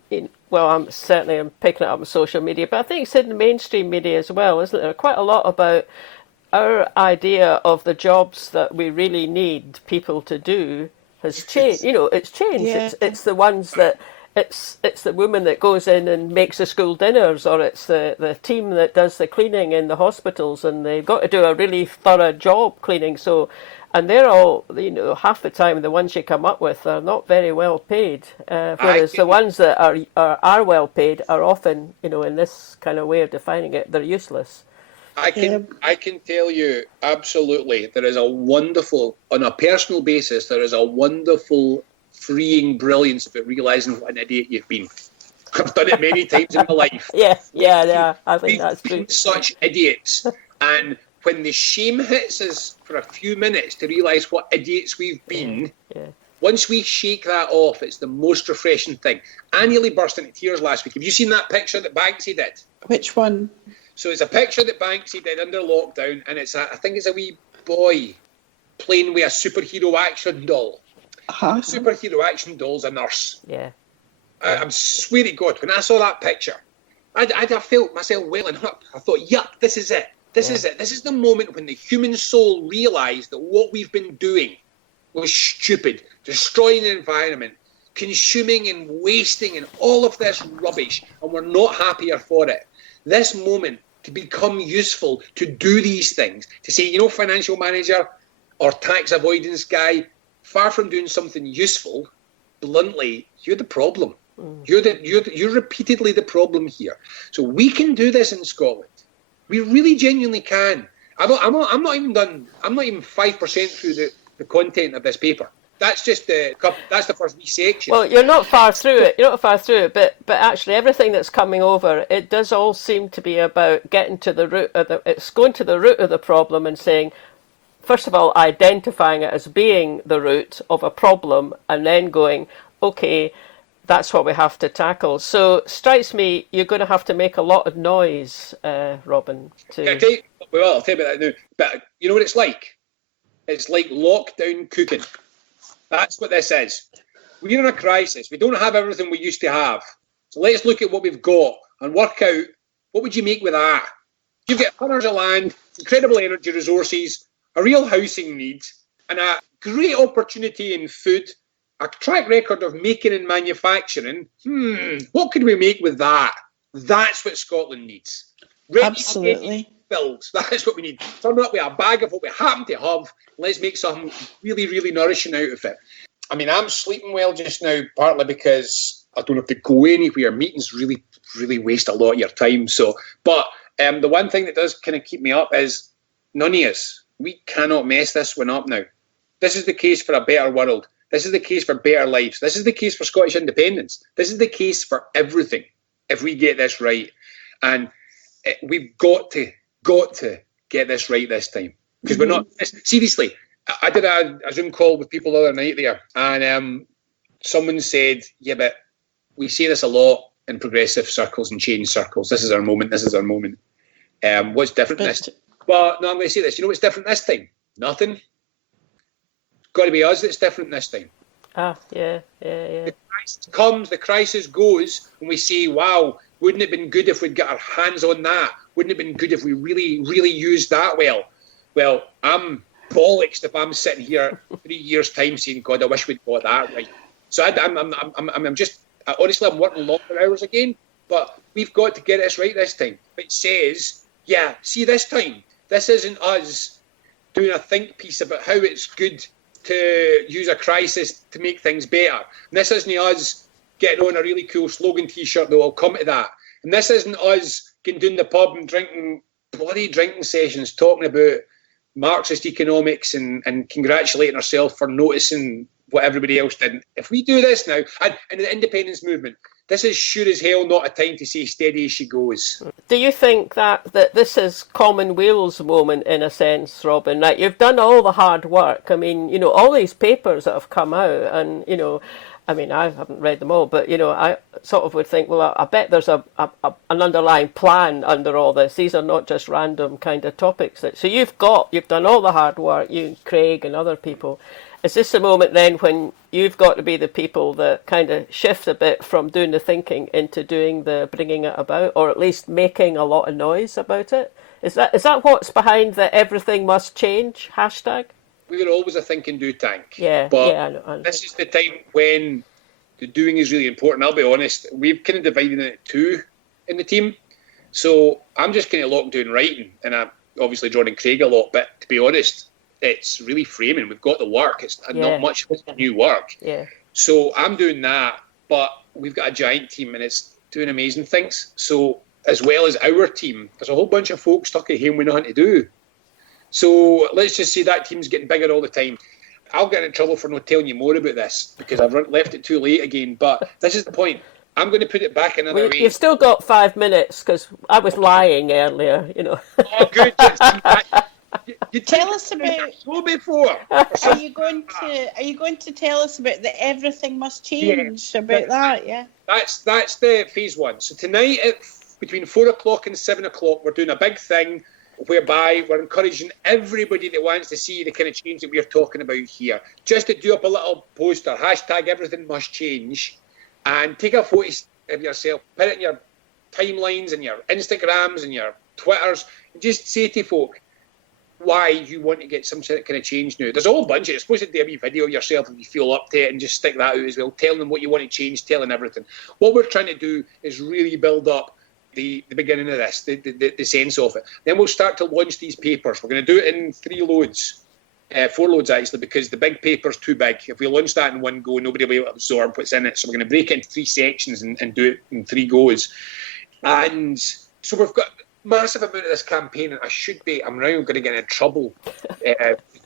well, I'm picking it up on social media, but I think it's in the mainstream media as well, isn't there? Quite a lot about our idea of the jobs that we really need people to do has changed. It's changed. Yeah. It's the ones that it's the woman that goes in and makes the school dinners, or it's the team that does the cleaning in the hospitals, and they've got to do a really thorough job cleaning. So. And they're all, half the time the ones you come up with are not very well paid, whereas the ones that are well paid are often, in this kind of way of defining it, they're useless. I can tell you absolutely, there is a wonderful, on a personal basis, there is a wonderful freeing brilliance about realising what an idiot you've been. I've done it many times in my life. Yeah, I think that's true. We've been such idiots, and when the shame hits us for a few minutes to realise what idiots we've been, once we shake that off, it's the most refreshing thing. I nearly burst into tears last week. Have you seen that picture that Banksy did? Which one? So it's a picture that Banksy did under lockdown, and I think it's a wee boy playing with a superhero action doll. Uh-huh. Superhero action doll's a nurse. Yeah. I swear to God, when I saw that picture, I felt myself welling up. I thought, yuck, this is it. This is it. This is the moment when the human soul realised that what we've been doing was stupid, destroying the environment, consuming and wasting and all of this rubbish, and we're not happier for it. This moment to become useful, to do these things, to say, financial manager or tax avoidance guy, far from doing something useful, bluntly, you're the problem. You're repeatedly the problem here. So we can do this in Scotland. We really genuinely can. I'm not even 5% through the content of this paper. That's just that's the first wee section. Well, you're not far through it. But actually, everything that's coming over, it does all seem to be about getting to the root of it's going to the root of the problem and saying, first of all, identifying it as being the root of a problem, and then going, okay, that's what we have to tackle. So strikes me you're going to have to make a lot of noise, Robin. I'll tell you about that now. But you know what it's like? It's like lockdown cooking. That's what this is. We're in a crisis. We don't have everything we used to have. So let's look at what we've got and work out, what would you make with that? You've got tons of land, incredible energy resources, a real housing need, and a great opportunity in food a track record of making and manufacturing. What could we make with that? That's what Scotland needs. Absolutely. Builds. That's what we need. Turn up with a bag of what we happen to have. Let's make something really, really nourishing out of it. I mean, I'm sleeping well just now, partly because I don't have to go anywhere. Meetings really, really waste a lot of your time. So, but the one thing that does kind of keep me up is none of us. We cannot mess this one up now. This is the case for a better world. This is the case for better lives. This is the case for Scottish independence. This is the case for everything if we get this right. And we've got to get this right this time. Because we're not... Seriously, I did a Zoom call with people the other night there, and someone said, yeah, but we say this a lot in progressive circles and change circles. This is our moment. This is our moment. What's different this time? Well, no, I'm going to say this. You know what's different this time? Nothing. It's got to be us that's different this time. Yeah. The crisis comes, the crisis goes, and we say, wow, wouldn't it have been good if we'd got our hands on that? Wouldn't it have been good if we really, really used that well? Well, I'm bollocks if I'm sitting here 3 years' time saying, God, I wish we'd got that right. So honestly, I'm working longer hours again, but we've got to get this right this time. It says, yeah, see, this time, this isn't us doing a think piece about how it's good to use a crisis to make things better. And this isn't us getting on a really cool slogan T-shirt, though I'll come to that. And this isn't us getting down the pub and drinking bloody drinking sessions, talking about Marxist economics and congratulating ourselves for noticing what everybody else didn't. If we do this now, and the independence movement, this is sure as hell not a time to say steady as she goes. Do you think that this is Commonweal's moment in a sense, Robin? Like, you've done all the hard work. I mean, you know, all these papers that have come out, and, you know, I mean, I haven't read them all, but, you know, I sort of would think, well, I bet there's an underlying plan under all this. These are not just random kind of topics. So you've done all the hard work, you, Craig and other people. Is this the moment then when you've got to be the people that kind of shift a bit from doing the thinking into doing the bringing it about, or at least making a lot of noise about it? Is that what's behind the everything must change hashtag? We were always a think and do tank. Yeah, but I know. This is the time when the doing is really important. I'll be honest, we've kind of divided it two in the team. So I'm just kind of locked doing writing, and I'm obviously joining Craig a lot, but to be honest, it's really framing. We've got the work. It's not much new work. Yeah. So I'm doing that, but we've got a giant team and it's doing amazing things. So as well as our team, there's a whole bunch of folks stuck at home with nothing to do. So let's just say that team's getting bigger all the time. I'll get in trouble for not telling you more about this because I've left it too late again. But this is the point. I'm going to put it back another way. You've still got 5 minutes because I was lying earlier, you know. Oh, good. You tell us about. So before. Are you going to tell us about the everything must change about that? Yeah. That's the phase one. So tonight between 4 o'clock and 7 o'clock, we're doing a big thing whereby we're encouraging everybody that wants to see the kind of change that we're talking about here, just to do up a little poster, hashtag everything must change, and take a photo of yourself, put it in your timelines and your Instagrams and your Twitters, and just say to folk why you want to get some kind of change now. There's a whole bunch of it. You're supposed to do a wee video of yourself if you feel up to it and just stick that out as well, telling them what you want to change, telling everything. What we're trying to do is really build up the beginning of this, the sense of it. Then we'll start to launch these papers. We're going to do it in 4 loads actually, because the big paper's too big. If we launch that in one go, nobody will be able to absorb what's in it. So we're going to break it into 3 sections and do it in 3 goes. And so we've got massive amount of this campaign, and I'm now going to get in trouble.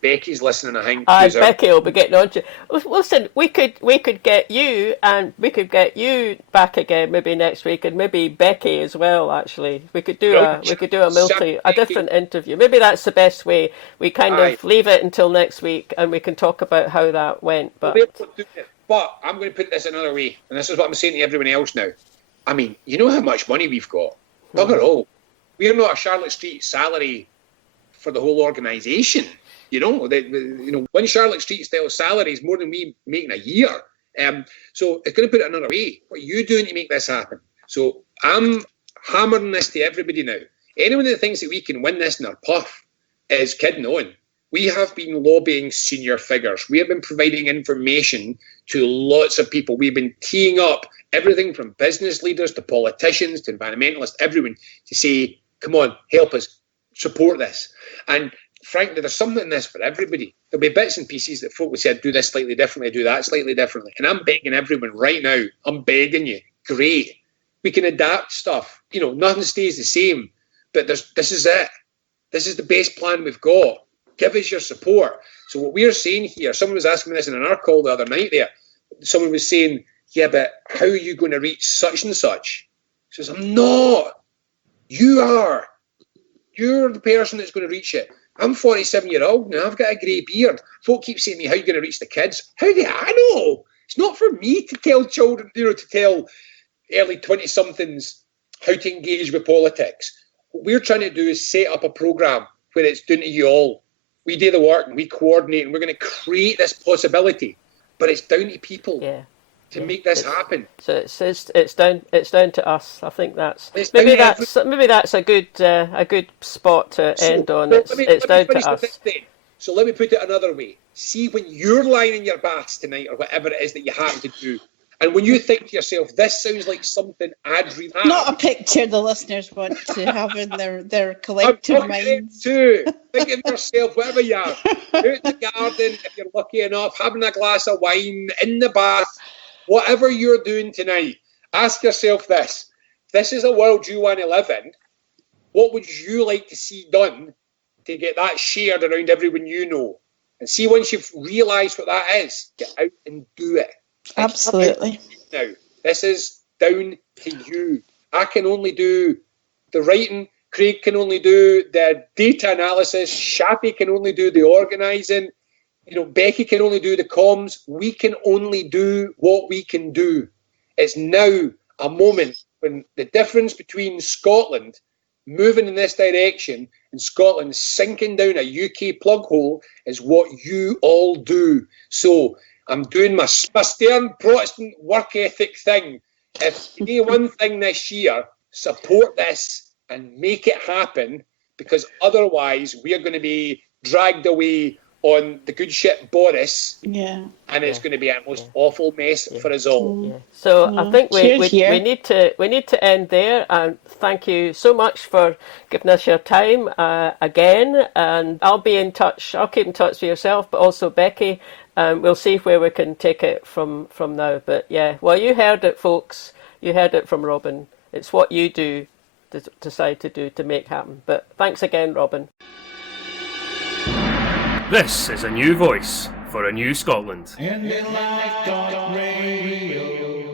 Becky's listening, I think. Becky will be getting on to. Listen, we could get you, and we could get you back again maybe next week, and maybe Becky as well. Actually, we could do a different interview. Maybe that's the best way. We kind of leave it until next week, and we can talk about how that went. But I'm going to put this another way, and this is what I'm saying to everyone else now. I mean, you know how much money we've got. Bugger all. We're not a Charlotte Street salary for the whole organisation. You know, one Charlotte Street style salary is more than we make in a year. So it's going to put it another way. What are you doing to make this happen? So I'm hammering this to everybody now. Anyone that thinks that we can win this in our puff is kidding on. We have been lobbying senior figures. We have been providing information to lots of people. We've been teeing up everything from business leaders to politicians to environmentalists, everyone, to say, come on, help us, support this. And frankly, there's something in this for everybody. There'll be bits and pieces that folk will say, do this slightly differently, do that slightly differently. And I'm begging everyone right now, I'm begging you, great. We can adapt stuff. Nothing stays the same. But this is it. This is the best plan we've got. Give us your support. So what we're saying here, someone was asking me this in an our call the other night there. Someone was saying, yeah, but how are you going to reach such and such? He says, I'm not. You are. You're the person that's going to reach it. I'm 47-year-old now. I've got a grey beard. Folk keep saying to me, how are you going to reach the kids? How do I know? It's not for me to tell children, to tell early 20-somethings how to engage with politics. What we're trying to do is set up a programme where it's down to you all. We do the work and we coordinate and we're going to create this possibility. But it's down to people to make this happen. So it's down to us. I think maybe that's a good spot to end on. It's down to us. So let me put it another way. See, when you're lying in your baths tonight or whatever it is that you have to do, and when you think to yourself, this sounds like something I'd really have. Not a picture the listeners want to have in their collective minds. Too. Think of yourself, wherever you are, out in the garden, if you're lucky enough, having a glass of wine, in the bath, whatever you're doing tonight, ask yourself this. If this is a world you want to live in, what would you like to see done to get that shared around everyone you know? And see, once you've realised what that is, get out and do it. Absolutely. Now, this is down to you. I can only do the writing. Craig can only do the data analysis. Shappy can only do the organising. Becky can only do the comms. We can only do what we can do. It's now a moment when the difference between Scotland moving in this direction and Scotland sinking down a UK plug hole is what you all do. So I'm doing my stern Protestant work ethic thing. If you do one thing this year, support this and make it happen, because otherwise we are going to be dragged away on the good ship Boris, and it's going to be a most awful mess for us all. Yeah. So I think we need to end there, and thank you so much for giving us your time again. And I'll be in touch. I'll keep in touch with yourself, but also Becky. We'll see where we can take it from now. But you heard it, folks. You heard it from Robin. It's what you do, decide to do to make happen. But thanks again, Robin. This is a new voice for a new Scotland. Indylive Radio.